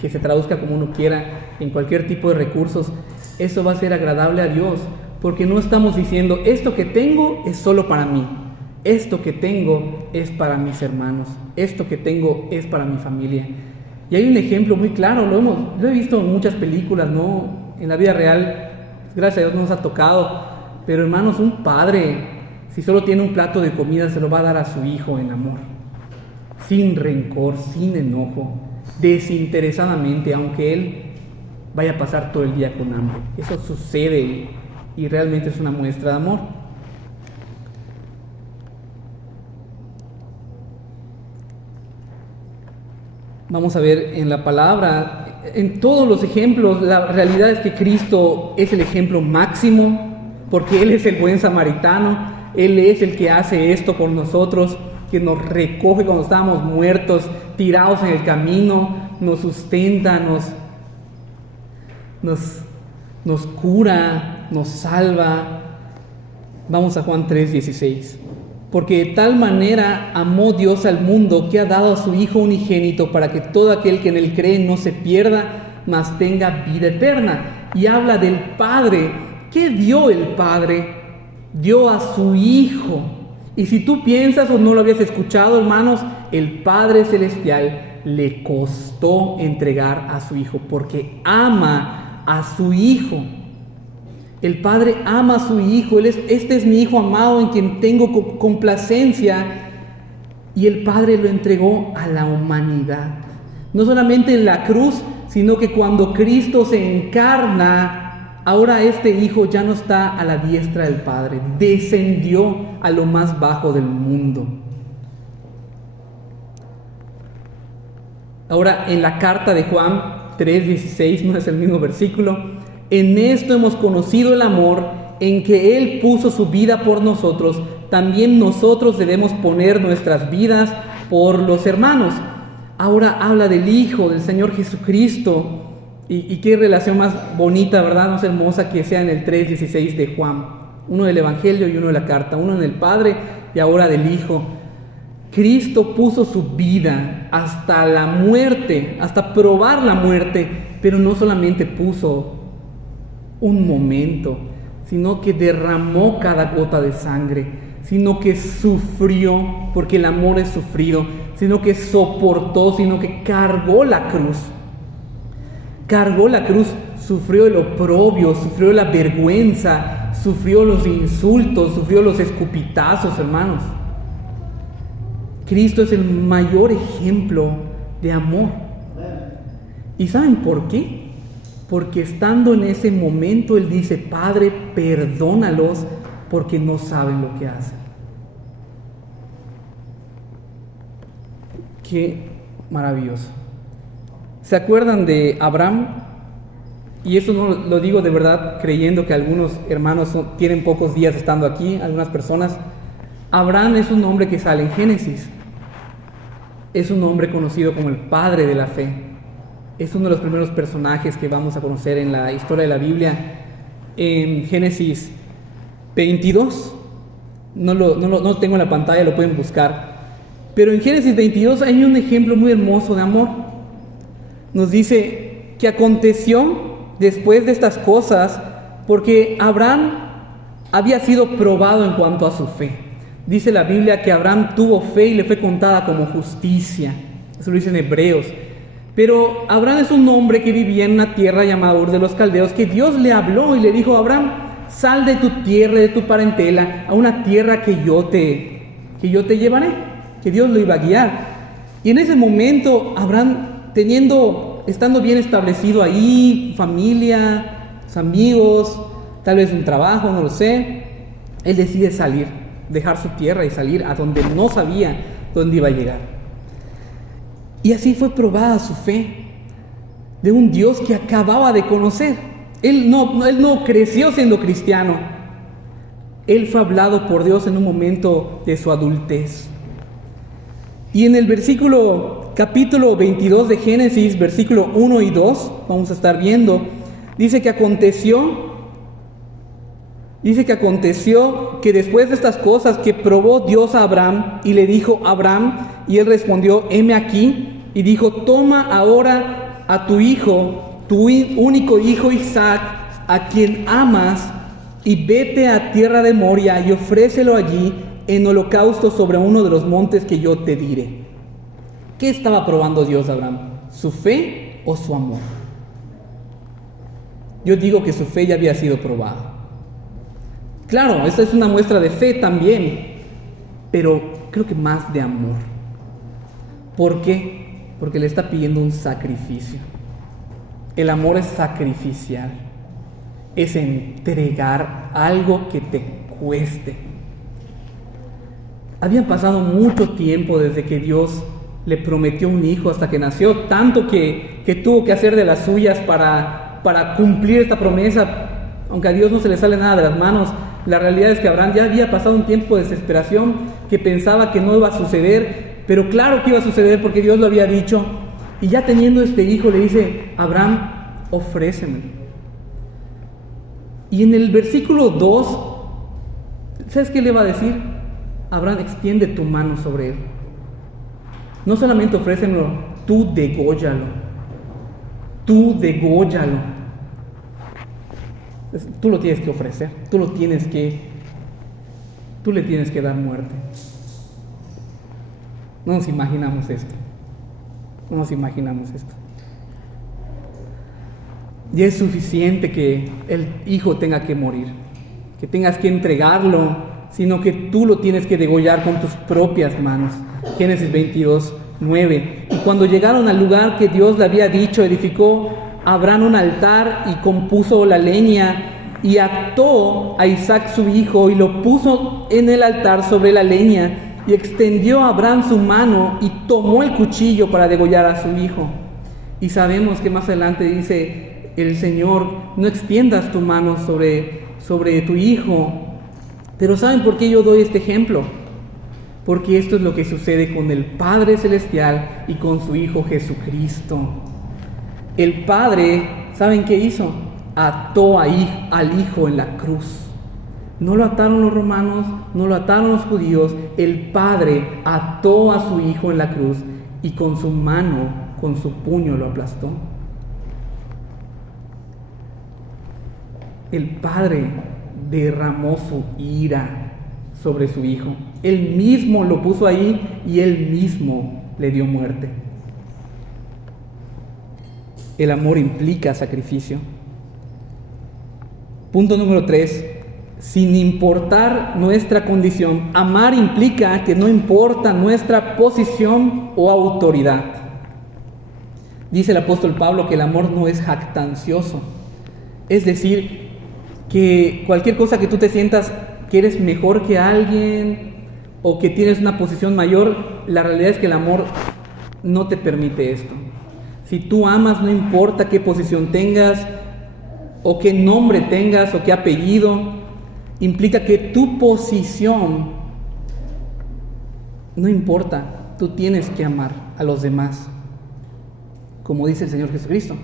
que se traduzca como uno quiera, en cualquier tipo de recursos. Eso va a ser agradable a Dios, porque no estamos diciendo: esto que tengo es solo para mí, esto que tengo es para mis hermanos, esto que tengo es para mi familia. Y hay un ejemplo muy claro, lo he visto en muchas películas, ¿no? En la vida real, gracias a Dios no nos ha tocado, pero hermanos, un padre, si solo tiene un plato de comida, se lo va a dar a su hijo en amor, sin rencor, sin enojo, desinteresadamente, aunque él vaya a pasar todo el día con hambre. Eso sucede y realmente es una muestra de amor. Vamos a ver en la palabra, en todos los ejemplos, la realidad es que Cristo es el ejemplo máximo, porque Él es el buen samaritano. Él es el que hace esto por nosotros, que nos recoge cuando estábamos muertos, tirados en el camino, nos sustenta, nos cura, nos salva. Vamos a Juan 3:16. Porque de tal manera amó Dios al mundo, que ha dado a su Hijo unigénito, para que todo aquel que en él cree no se pierda, mas tenga vida eterna. Y habla del Padre. ¿Qué dio el Padre? Dio a su Hijo. Y si tú piensas o no lo habías escuchado, hermanos, el Padre Celestial le costó entregar a su Hijo, porque ama a su Hijo. El Padre ama a su Hijo. Este es mi Hijo amado en quien tengo complacencia. Y el Padre lo entregó a la humanidad. No solamente en la cruz, sino que cuando Cristo se encarna, ahora este Hijo ya no está a la diestra del Padre. Descendió a lo más bajo del mundo. Ahora, en la carta de Juan 3:16, no es el mismo versículo: en esto hemos conocido el amor, en que Él puso su vida por nosotros. También nosotros debemos poner nuestras vidas por los hermanos. Ahora habla del Hijo, del Señor Jesucristo. Y qué relación más bonita, ¿verdad? Más hermosa que sea en el 3:16 de Juan. Uno del Evangelio y uno de la carta. Uno en el Padre y ahora del Hijo. Cristo puso su vida hasta la muerte, hasta probar la muerte. Pero no solamente puso un momento, sino que derramó cada gota de sangre, sino que sufrió, porque el amor es sufrido, sino que soportó, sino que cargó la cruz. Cargó la cruz, sufrió el oprobio, sufrió la vergüenza, sufrió los insultos, sufrió los escupitazos, hermanos. Cristo es el mayor ejemplo de amor. ¿Y saben por qué? Porque estando en ese momento Él dice: Padre, perdónalos porque no saben lo que hacen. Qué maravilloso. ¿Se acuerdan de Abraham? Y eso no lo digo de verdad creyendo que algunos hermanos tienen pocos días estando aquí, algunas personas. Abraham es un nombre que sale en Génesis. Es un hombre conocido como el padre de la fe. Es uno de los primeros personajes que vamos a conocer en la historia de la Biblia. En Génesis 22, no lo tengo en la pantalla, lo pueden buscar. Pero en Génesis 22 hay un ejemplo muy hermoso de amor. Nos dice que aconteció después de estas cosas, porque Abraham había sido probado en cuanto a su fe. Dice la Biblia que Abraham tuvo fe y le fue contada como justicia. Eso lo dice en Hebreos. Pero Abraham es un hombre que vivía en una tierra llamada Ur de los Caldeos, que Dios le habló y le dijo: Abraham, sal de tu tierra, de tu parentela, a una tierra que yo te llevaré, que Dios lo iba a guiar. Y en ese momento Abraham, estando bien establecido ahí, familia, sus amigos, tal vez un trabajo, no lo sé, él decide salir, dejar su tierra y salir a donde no sabía dónde iba a llegar. Y así fue probada su fe de un Dios que acababa de conocer. Él no creció siendo cristiano. Él fue hablado por Dios en un momento de su adultez. Y en el capítulo 22 de Génesis, versículo 1 y 2, vamos a estar viendo, dice que aconteció que después de estas cosas que probó Dios a Abraham y le dijo Abraham, y él respondió, heme aquí, y dijo, toma ahora a tu hijo, tu único hijo Isaac, a quien amas, y vete a tierra de Moria y ofrécelo allí en holocausto sobre uno de los montes que yo te diré. ¿Qué estaba probando Dios a Abraham? ¿Su fe o su amor? Yo digo que su fe ya había sido probada. Claro, esta es una muestra de fe también, pero creo que más de amor. ¿Por qué? Porque le está pidiendo un sacrificio. El amor es sacrificial, es entregar algo que te cueste. Había pasado mucho tiempo desde que Dios le prometió un hijo hasta que nació, tanto que tuvo que hacer de las suyas para cumplir esta promesa. Aunque a Dios no se le sale nada de las manos, la realidad es que Abraham ya había pasado un tiempo de desesperación, que pensaba que no iba a suceder, pero claro que iba a suceder porque Dios lo había dicho. Y ya teniendo este hijo le dice, Abraham, ofrécemelo. Y en el versículo 2, ¿sabes qué le va a decir? Abraham, extiende tu mano sobre él. No solamente ofrécemelo, tú dególlalo. Tú dególlalo. Tú lo tienes que ofrecer, tú le tienes que dar muerte. No nos imaginamos esto. Y es suficiente que el hijo tenga que morir, que tengas que entregarlo, sino que tú lo tienes que degollar con tus propias manos. Génesis 22, 9. Y cuando llegaron al lugar que Dios le había dicho, edificó Abraham un altar y compuso la leña y ató a Isaac su hijo y lo puso en el altar sobre la leña y extendió a Abraham su mano y tomó el cuchillo para degollar a su hijo. Y sabemos que más adelante dice el Señor, no extiendas tu mano sobre tu hijo. Pero ¿saben por qué yo doy este ejemplo? Porque esto es lo que sucede con el Padre Celestial y con su Hijo Jesucristo. El Padre, ¿saben qué hizo? Ató al Hijo en la cruz. No lo ataron los romanos, no lo ataron los judíos. El Padre ató a su Hijo en la cruz y con su mano, con su puño lo aplastó. El Padre derramó su ira sobre su Hijo. Él mismo lo puso ahí y Él mismo le dio muerte. El amor implica sacrificio. Punto número 3. Sin importar nuestra condición, amar implica que no importa nuestra posición o autoridad. Dice el apóstol Pablo que el amor no es jactancioso. Es decir, que cualquier cosa que tú te sientas que eres mejor que alguien o que tienes una posición mayor, la realidad es que el amor no te permite esto. Si tú amas, no importa qué posición tengas o qué nombre tengas o qué apellido, implica que tu posición no importa, tú tienes que amar a los demás. Como dice el Señor Jesucristo,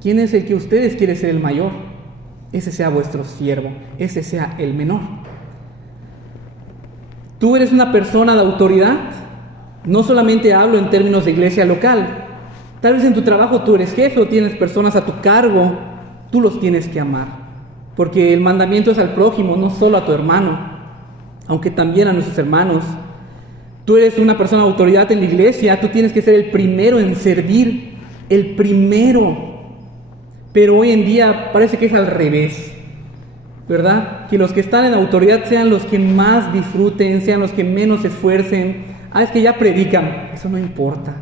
¿quién es el que ustedes quieren ser el mayor? Ese sea vuestro siervo, ese sea el menor. Tú eres una persona de autoridad. No solamente hablo en términos de iglesia local. Tal vez en tu trabajo tú eres jefe o tienes personas a tu cargo. Tú los tienes que amar. Porque el mandamiento es al prójimo, no solo a tu hermano, aunque también a nuestros hermanos. Tú eres una persona de autoridad en la iglesia. Tú tienes que ser el primero en servir. El primero. Pero hoy en día parece que es al revés, ¿verdad? Que los que están en autoridad sean los que más disfruten, sean los que menos se esfuercen. Es que ya predican. Eso no importa.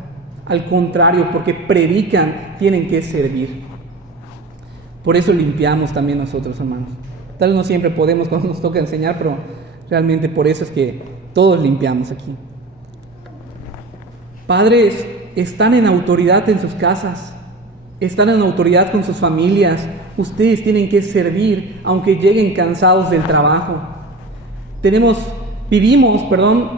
Al contrario, porque predican, tienen que servir. Por eso limpiamos también nosotros, hermanos. Tal vez no siempre podemos cuando nos toca enseñar, pero realmente por eso es que todos limpiamos aquí. Padres están en autoridad en sus casas. están en autoridad con sus familias. Ustedes tienen que servir aunque lleguen cansados del trabajo. Vivimos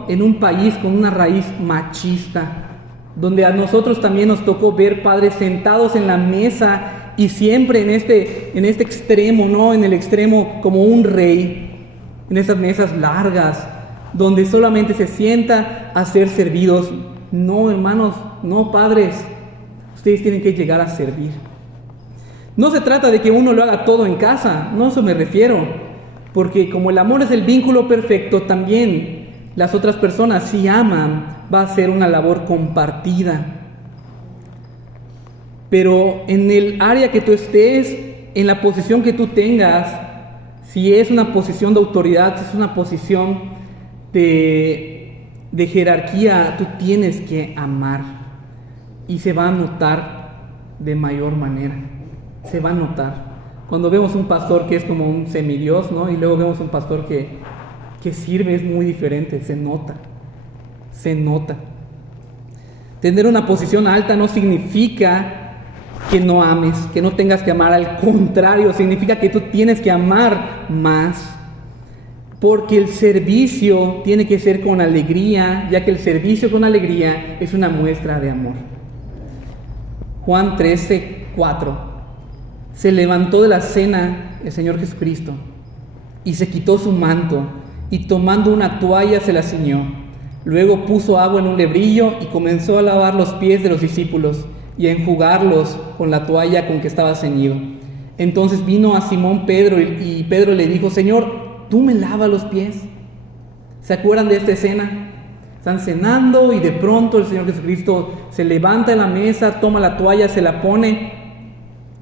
en un país con una raíz machista, donde a nosotros también nos tocó ver padres sentados en la mesa y siempre en este extremo, ¿no? En el extremo como un rey, en esas mesas largas, donde solamente se sienta a ser servidos. No, hermanos, no, padres, ustedes tienen que llegar a servir. No se trata de que uno lo haga todo en casa, no a eso me refiero. Porque como el amor es el vínculo perfecto, también las otras personas, si aman, va a ser una labor compartida. Pero en el área que tú estés, en la posición que tú tengas, si es una posición de autoridad, si es una posición de jerarquía, tú tienes que amar. Y se va a notar de mayor manera. Se va a notar. Cuando vemos un pastor que es como un semidios, ¿no? Y luego vemos un pastor que sirve, es muy diferente, se nota. Tener una posición alta no significa que no ames, que no tengas que amar, al contrario, significa que tú tienes que amar más. Porque el servicio tiene que ser con alegría, ya que el servicio con alegría es una muestra de amor. Juan 13:4. Se levantó de la cena el Señor Jesucristo y se quitó su manto y tomando una toalla se la ciñó. Luego puso agua en un lebrillo y comenzó a lavar los pies de los discípulos y a enjugarlos con la toalla con que estaba ceñido. Entonces vino a Simón Pedro y Pedro le dijo: Señor, ¿tú me lavas los pies? ¿Se acuerdan de esta escena? Están cenando y de pronto el Señor Jesucristo se levanta de la mesa, toma la toalla, se la pone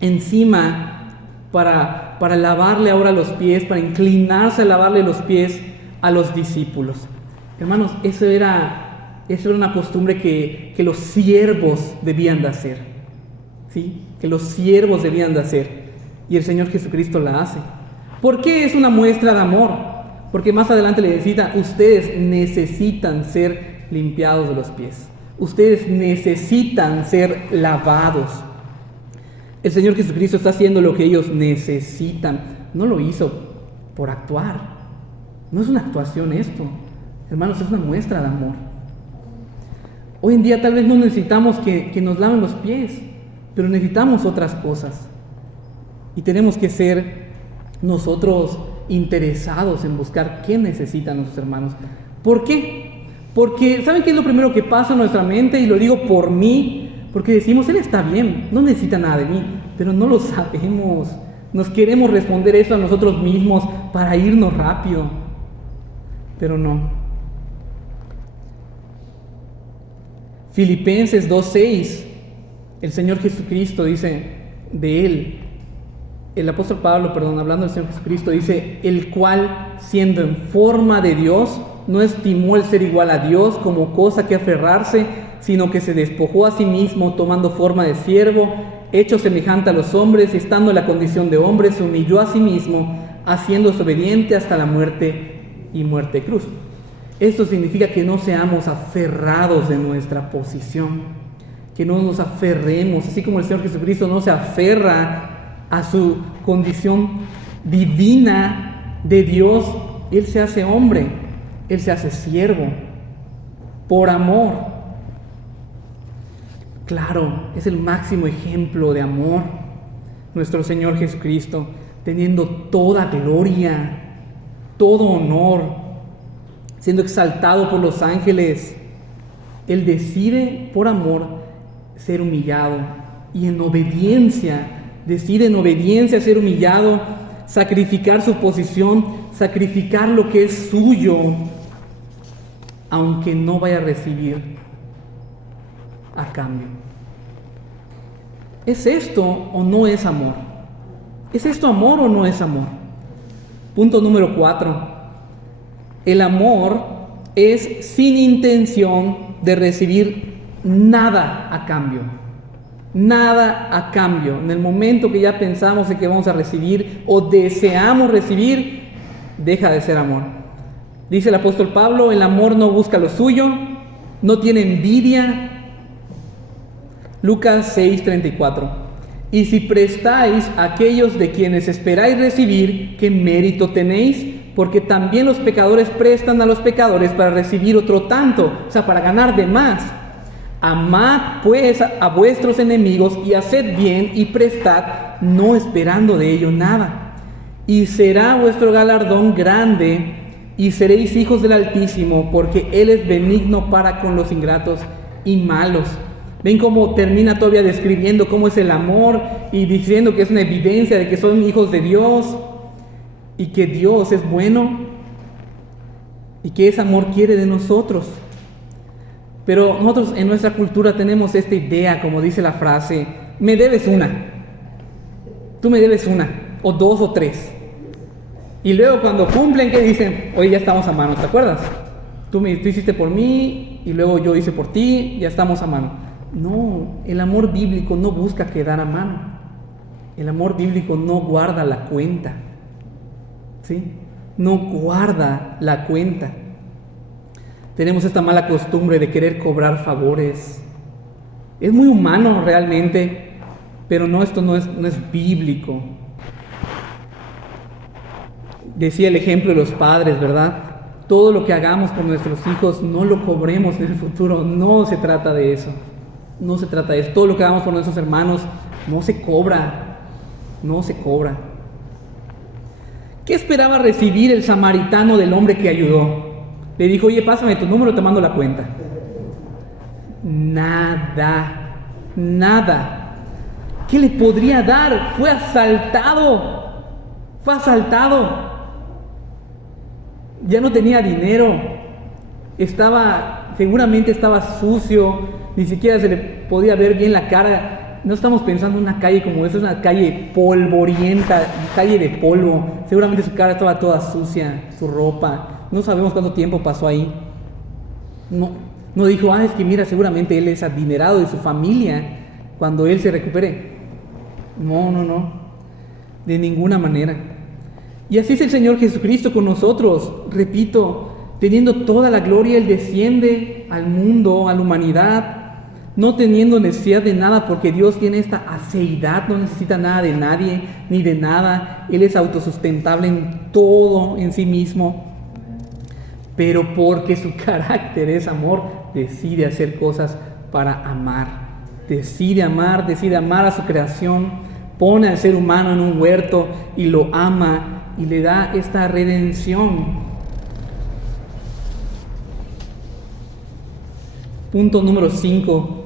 encima para lavarle ahora los pies, para inclinarse a lavarle los pies a los discípulos. Hermanos, eso era una costumbre que los siervos debían de hacer, ¿sí? Que los siervos debían de hacer, y el Señor Jesucristo la hace. ¿Por qué es una muestra de amor? Porque más adelante le decía: ustedes necesitan ser limpiados de los pies, ustedes necesitan ser lavados. El Señor Jesucristo está haciendo lo que ellos necesitan. No lo hizo por actuar. No es una actuación esto. Hermanos, es una muestra de amor. Hoy en día tal vez no necesitamos que nos laven los pies, pero necesitamos otras cosas. Y tenemos que ser nosotros interesados en buscar qué necesitan nuestros hermanos. ¿Por qué? Porque ¿saben qué es lo primero que pasa en nuestra mente? Y lo digo por mí. Porque decimos: Él está bien, no necesita nada de mí, pero no lo sabemos. Nos queremos responder eso a nosotros mismos para irnos rápido, pero no. Filipenses 2:6, el Señor Jesucristo dice de Él, el apóstol Pablo, hablando del Señor Jesucristo, dice: el cual, siendo en forma de Dios, no estimó el ser igual a Dios como cosa que aferrarse, sino que se despojó a sí mismo, tomando forma de siervo, hecho semejante a los hombres, y estando en la condición de hombre, se humilló a sí mismo, haciéndose obediente hasta la muerte y muerte de cruz. Esto significa que no seamos aferrados de nuestra posición, que no nos aferremos, así como el Señor Jesucristo no se aferra a su condición divina de Dios. Él se hace hombre, Él se hace siervo, por amor. Claro, es el máximo ejemplo de amor, nuestro Señor Jesucristo, teniendo toda gloria, todo honor, siendo exaltado por los ángeles. Él decide por amor ser humillado y en obediencia, decide en obediencia ser humillado, sacrificar su posición, sacrificar lo que es suyo, aunque no vaya a recibir a cambio. ¿Es esto o no es amor? ¿Es esto amor o no es amor? Punto número 4. El amor es sin intención de recibir nada a cambio. Nada a cambio. En el momento que ya pensamos en que vamos a recibir o deseamos recibir, deja de ser amor. Dice el apóstol Pablo: el amor no busca lo suyo, no tiene envidia. Lucas 6:34. Y si prestáis a aquellos de quienes esperáis recibir, ¿qué mérito tenéis? Porque también los pecadores prestan a los pecadores para recibir otro tanto, o sea, para ganar de más. Amad pues a vuestros enemigos y haced bien y prestad, no esperando de ello nada. Y será vuestro galardón grande y seréis hijos del Altísimo, porque Él es benigno para con los ingratos y malos. Ven cómo termina todavía describiendo cómo es el amor y diciendo que es una evidencia de que son hijos de Dios y que Dios es bueno y que ese amor quiere de nosotros. Pero nosotros en nuestra cultura tenemos esta idea, como dice la frase, me debes una, tú me debes una, o dos o tres. Y luego cuando cumplen, ¿qué dicen? Oye, ya estamos a mano, ¿te acuerdas? Tú hiciste por mí y luego yo hice por ti, ya estamos a mano. No, el amor bíblico no busca quedar a mano. El amor bíblico no guarda la cuenta. ¿Sí? No guarda la cuenta. Tenemos esta mala costumbre de querer cobrar favores. Es muy humano realmente, pero no, esto no es bíblico. Decía el ejemplo de los padres, ¿verdad? Todo lo que hagamos por nuestros hijos no lo cobremos en el futuro. No se trata de eso. No se trata de eso. Todo lo que hagamos por nuestros hermanos no se cobra. No se cobra. ¿Qué esperaba recibir el samaritano del hombre que ayudó? Le dijo, oye, pásame tu número, te mando la cuenta. Nada. Nada. ¿Qué le podría dar? Fue asaltado. Fue asaltado. Ya no tenía dinero. Seguramente estaba sucio. Ni siquiera se le podía ver bien la cara. No estamos pensando en una calle como esa, es una calle polvorienta, calle de polvo. Seguramente su cara estaba toda sucia, su ropa. No sabemos cuánto tiempo pasó ahí. No dijo, es que mira, seguramente él es adinerado de su familia cuando él se recupere. No. De ninguna manera. Y así es el Señor Jesucristo con nosotros. Repito, teniendo toda la gloria, Él desciende al mundo, a la humanidad, no teniendo necesidad de nada, porque Dios tiene esta aceidad, no necesita nada de nadie, ni de nada. Él es autosustentable en todo, en sí mismo. Pero porque su carácter es amor, decide hacer cosas para amar. Decide amar a su creación, pone al ser humano en un huerto y lo ama y le da esta redención. Punto número 5.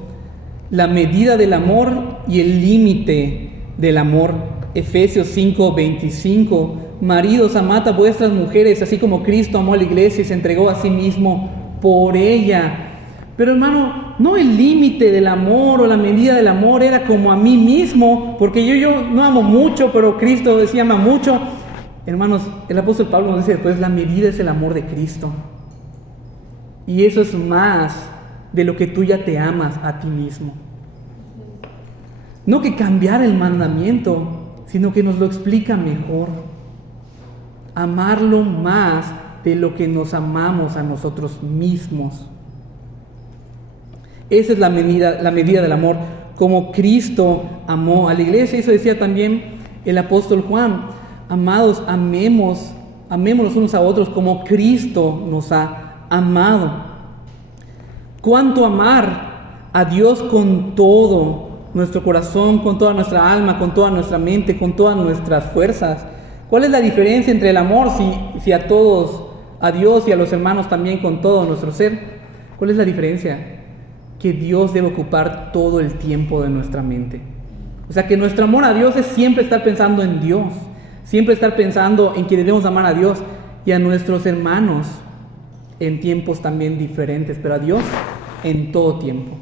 La medida del amor y el límite del amor. Efesios 5:25. Maridos, amad a vuestras mujeres, así como Cristo amó a la iglesia y se entregó a sí mismo por ella. Pero hermano, no el límite del amor o la medida del amor era como a mí mismo, porque yo no amo mucho, pero Cristo decía ama mucho. Hermanos, el apóstol Pablo nos dice después, la medida es el amor de Cristo. Y eso es más de lo que tú ya te amas a ti mismo. No que cambiar el mandamiento, sino que nos lo explica mejor. Amarlo más de lo que nos amamos a nosotros mismos. Esa es la medida del amor, como Cristo amó a la iglesia. Eso decía también el apóstol Juan. Amados, amémonos unos a otros como Cristo nos ha amado. ¿Cuánto amar a Dios con todo nuestro corazón, con toda nuestra alma, con toda nuestra mente, con todas nuestras fuerzas? ¿Cuál es la diferencia entre el amor si a todos, a Dios y a los hermanos también con todo nuestro ser? ¿Cuál es la diferencia? Que Dios debe ocupar todo el tiempo de nuestra mente. O sea que nuestro amor a Dios es siempre estar pensando en Dios, siempre estar pensando en que debemos amar a Dios y a nuestros hermanos en tiempos también diferentes, pero a Dios en todo tiempo.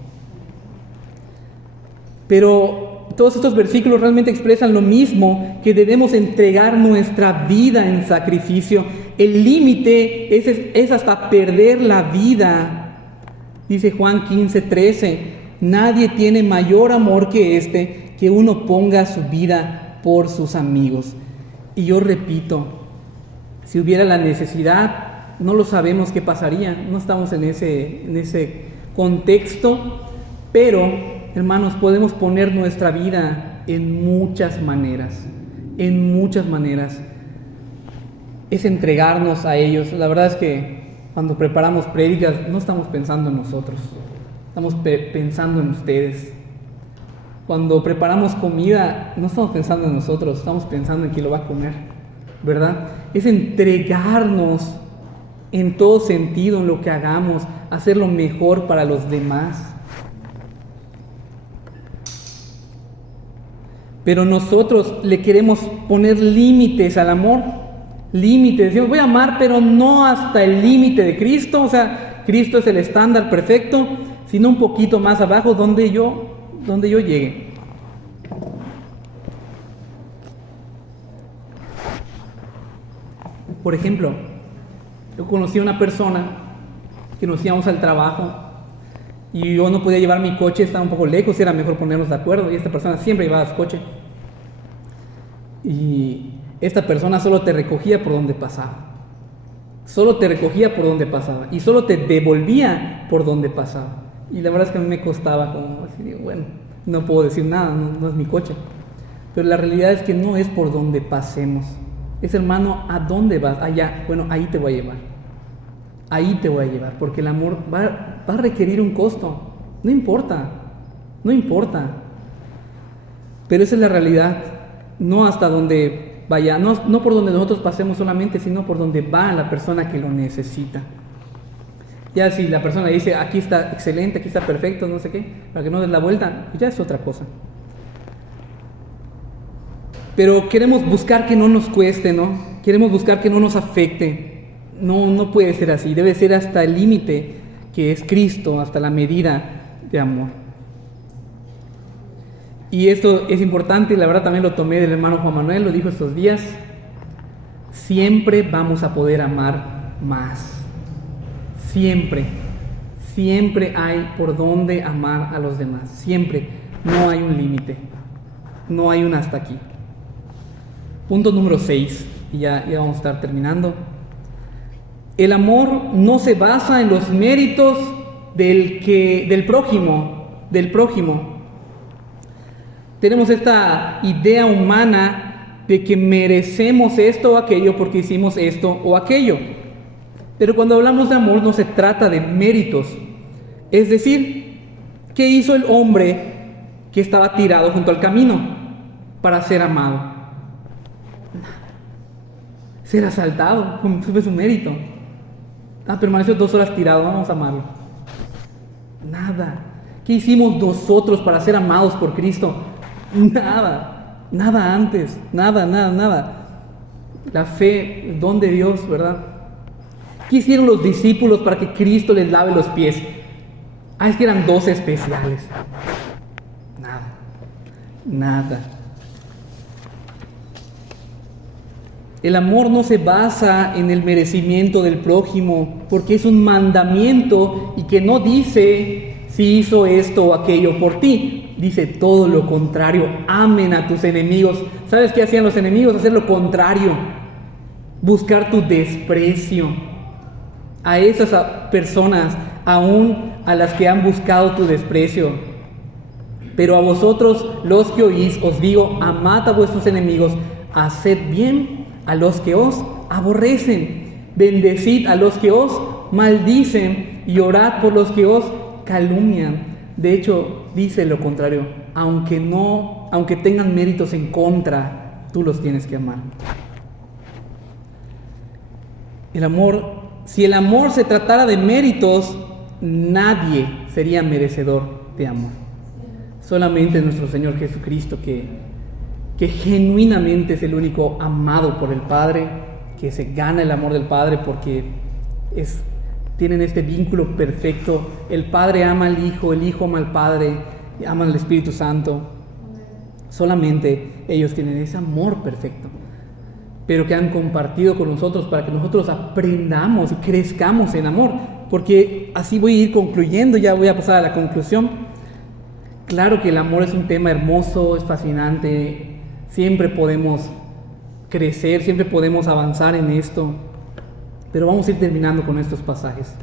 Pero todos estos versículos realmente expresan lo mismo, que debemos entregar nuestra vida en sacrificio. El límite es hasta perder la vida. Dice Juan 15:13, nadie tiene mayor amor que este, que uno ponga su vida por sus amigos. Y yo repito, si hubiera la necesidad, no lo sabemos qué pasaría, no estamos en ese contexto, pero hermanos, podemos poner nuestra vida en muchas maneras, es entregarnos a ellos. La verdad es que cuando preparamos prédicas no estamos pensando en nosotros, estamos pensando en ustedes. Cuando preparamos comida no estamos pensando en nosotros, estamos pensando en quién lo va a comer, ¿verdad? Es entregarnos en todo sentido en lo que hagamos, hacer lo mejor para los demás. Pero nosotros le queremos poner límites al amor, límites. Decimos, voy a amar, pero no hasta el límite de Cristo. O sea, Cristo es el estándar perfecto, sino un poquito más abajo donde yo llegue. Por ejemplo, yo conocí a una persona que nos íbamos al trabajo y yo no podía llevar mi coche, estaba un poco lejos, era mejor ponernos de acuerdo, y esta persona siempre llevaba su coche. Y esta persona solo te recogía por donde pasaba. Y solo te devolvía por donde pasaba. Y la verdad es que a mí me costaba como decir, bueno, no puedo decir nada, no es mi coche. Pero la realidad es que no es por donde pasemos. Es, hermano, ¿a dónde vas? Allá. Bueno, ahí te voy a llevar. Porque el amor va a requerir un costo. No importa. Pero esa es la realidad. No hasta donde vaya, no por donde nosotros pasemos solamente, sino por donde va la persona que lo necesita. Ya si la persona dice, aquí está excelente, aquí está perfecto, no sé qué, para que no des la vuelta, ya es otra cosa. Pero queremos buscar que no nos cueste, ¿no? Queremos buscar que no nos afecte. No puede ser así, debe ser hasta el límite que es Cristo, hasta la medida de amor. Y esto es importante, y la verdad también lo tomé del hermano Juan Manuel, lo dijo estos días. Siempre vamos a poder amar más. Siempre hay por dónde amar a los demás. Siempre. No hay un límite. No hay un hasta aquí. Punto número 6, y ya vamos a estar terminando. El amor no se basa en los méritos del prójimo. Tenemos esta idea humana de que merecemos esto o aquello porque hicimos esto o aquello. Pero cuando hablamos de amor no se trata de méritos. Es decir, ¿qué hizo el hombre que estaba tirado junto al camino para ser amado? Ser asaltado, fue su mérito. Permaneció 2 horas tirado, vamos a amarlo. Nada. ¿Qué hicimos nosotros para ser amados por Cristo? Nada antes, nada. La fe, el don de Dios, ¿verdad? ¿Qué hicieron los discípulos para que Cristo les lave los pies? Es que eran 2 especiales. Nada. El amor no se basa en el merecimiento del prójimo, porque es un mandamiento y que no dice si hizo esto o aquello por ti. Dice todo lo contrario. Amen a tus enemigos. ¿Sabes qué hacían los enemigos? Hacer lo contrario. Buscar tu desprecio. A esas personas, aún a las que han buscado tu desprecio. Pero a vosotros, los que oís, os digo, amad a vuestros enemigos, haced bien a los que os aborrecen, bendecid a los que os maldicen y orad por los que os calumnian. De hecho, dice lo contrario, aunque tengan méritos en contra, tú los tienes que amar. Si el amor se tratara de méritos, nadie sería merecedor de amor. Solamente nuestro Señor Jesucristo, que genuinamente es el único amado por el Padre, que se gana el amor del Padre porque tienen este vínculo perfecto. El Padre ama al Hijo, el Hijo ama al Padre, aman al Espíritu Santo. Solamente ellos tienen ese amor perfecto, pero que han compartido con nosotros para que nosotros aprendamos y crezcamos en amor. Porque así voy a ir concluyendo, ya voy a pasar a la conclusión. Claro que el amor es un tema hermoso, es fascinante, siempre podemos crecer, siempre podemos avanzar en esto, pero vamos a ir terminando con estos pasajes.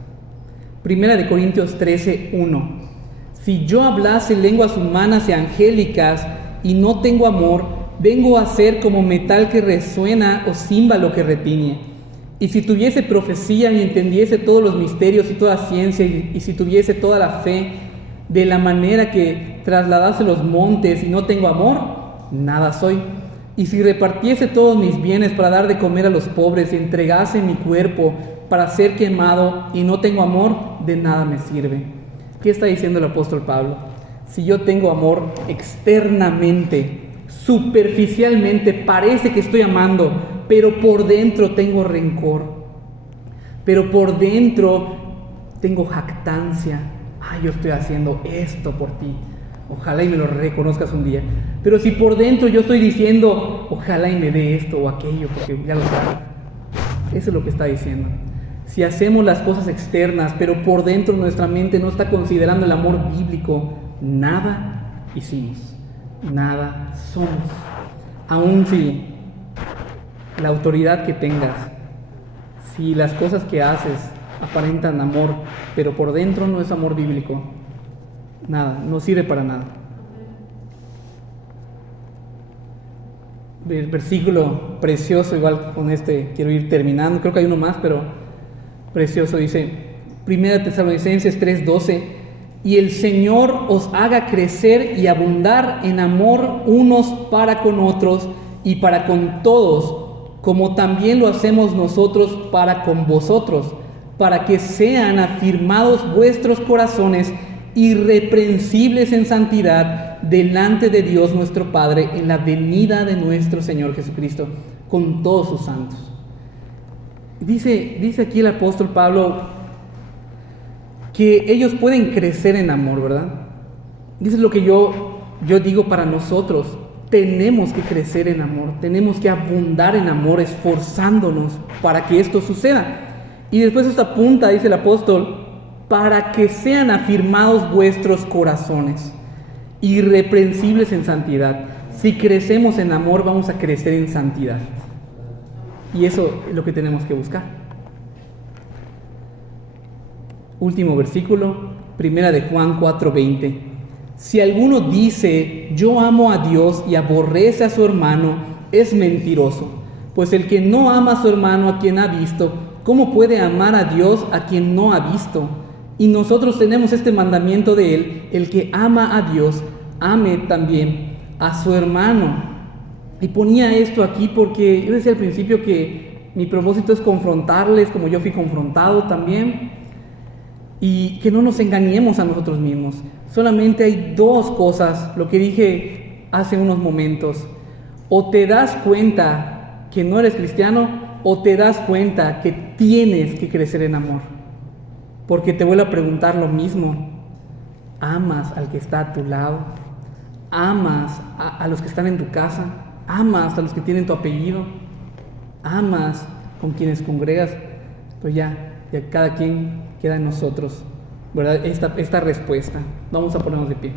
1 Corintios 13:1. Si yo hablase lenguas humanas y angélicas y no tengo amor, vengo a ser como metal que resuena o címbalo que retiñe. Y si tuviese profecía y entendiese todos los misterios y toda ciencia, y si tuviese toda la fe, de la manera que trasladase los montes y no tengo amor, nada soy. Y si repartiese todos mis bienes para dar de comer a los pobres y entregase mi cuerpo para ser quemado y no tengo amor, de nada me sirve. ¿Qué está diciendo el apóstol Pablo? Si yo tengo amor externamente, superficialmente, parece que estoy amando, pero por dentro tengo rencor, pero por dentro tengo jactancia. Yo estoy haciendo esto por ti, ojalá y me lo reconozcas un día. Pero si por dentro yo estoy diciendo, ojalá y me dé esto o aquello, porque ya lo sabe. Eso es lo que está diciendo. Si hacemos las cosas externas, pero por dentro nuestra mente no está considerando el amor bíblico, nada hicimos, nada somos. Aun si la autoridad que tengas, si las cosas que haces aparentan amor, pero por dentro no es amor bíblico, nada, no sirve para nada. El versículo precioso, igual con este quiero ir terminando, creo que hay uno más, pero precioso, dice 1 Tesalonicenses 3:12: y el Señor os haga crecer y abundar en amor unos para con otros y para con todos, como también lo hacemos nosotros para con vosotros, para que sean afirmados vuestros corazones irreprensibles en santidad delante de Dios nuestro Padre en la venida de nuestro Señor Jesucristo con todos sus santos. Dice aquí el apóstol Pablo que ellos pueden crecer en amor, ¿verdad? Dice lo que yo digo para nosotros. Tenemos que crecer en amor, tenemos que abundar en amor, esforzándonos para que esto suceda. Y después esta apunta, dice el apóstol, para que sean afirmados vuestros corazones, irreprensibles en santidad. Si crecemos en amor, vamos a crecer en santidad. Y eso es lo que tenemos que buscar. Último versículo, 1 de Juan 4:20. Si alguno dice, yo amo a Dios y aborrece a su hermano, es mentiroso. Pues el que no ama a su hermano a quien ha visto, ¿cómo puede amar a Dios a quien no ha visto? Y nosotros tenemos este mandamiento de él: el que ama a Dios, ame también a su hermano. Y ponía esto aquí porque yo decía al principio que mi propósito es confrontarles como yo fui confrontado también, y que no nos engañemos a nosotros mismos. Solamente hay dos cosas, lo que dije hace unos momentos: o te das cuenta que no eres cristiano, o te das cuenta que tienes que crecer en amor. Porque te vuelvo a preguntar lo mismo: ¿amas al que está a tu lado? ¿Amas a los que están en tu casa? ¿Amas a los que tienen tu apellido? ¿Amas con quienes congregas? Pues ya cada quien queda en nosotros, ¿verdad? Esta respuesta. Vamos a ponernos de pie.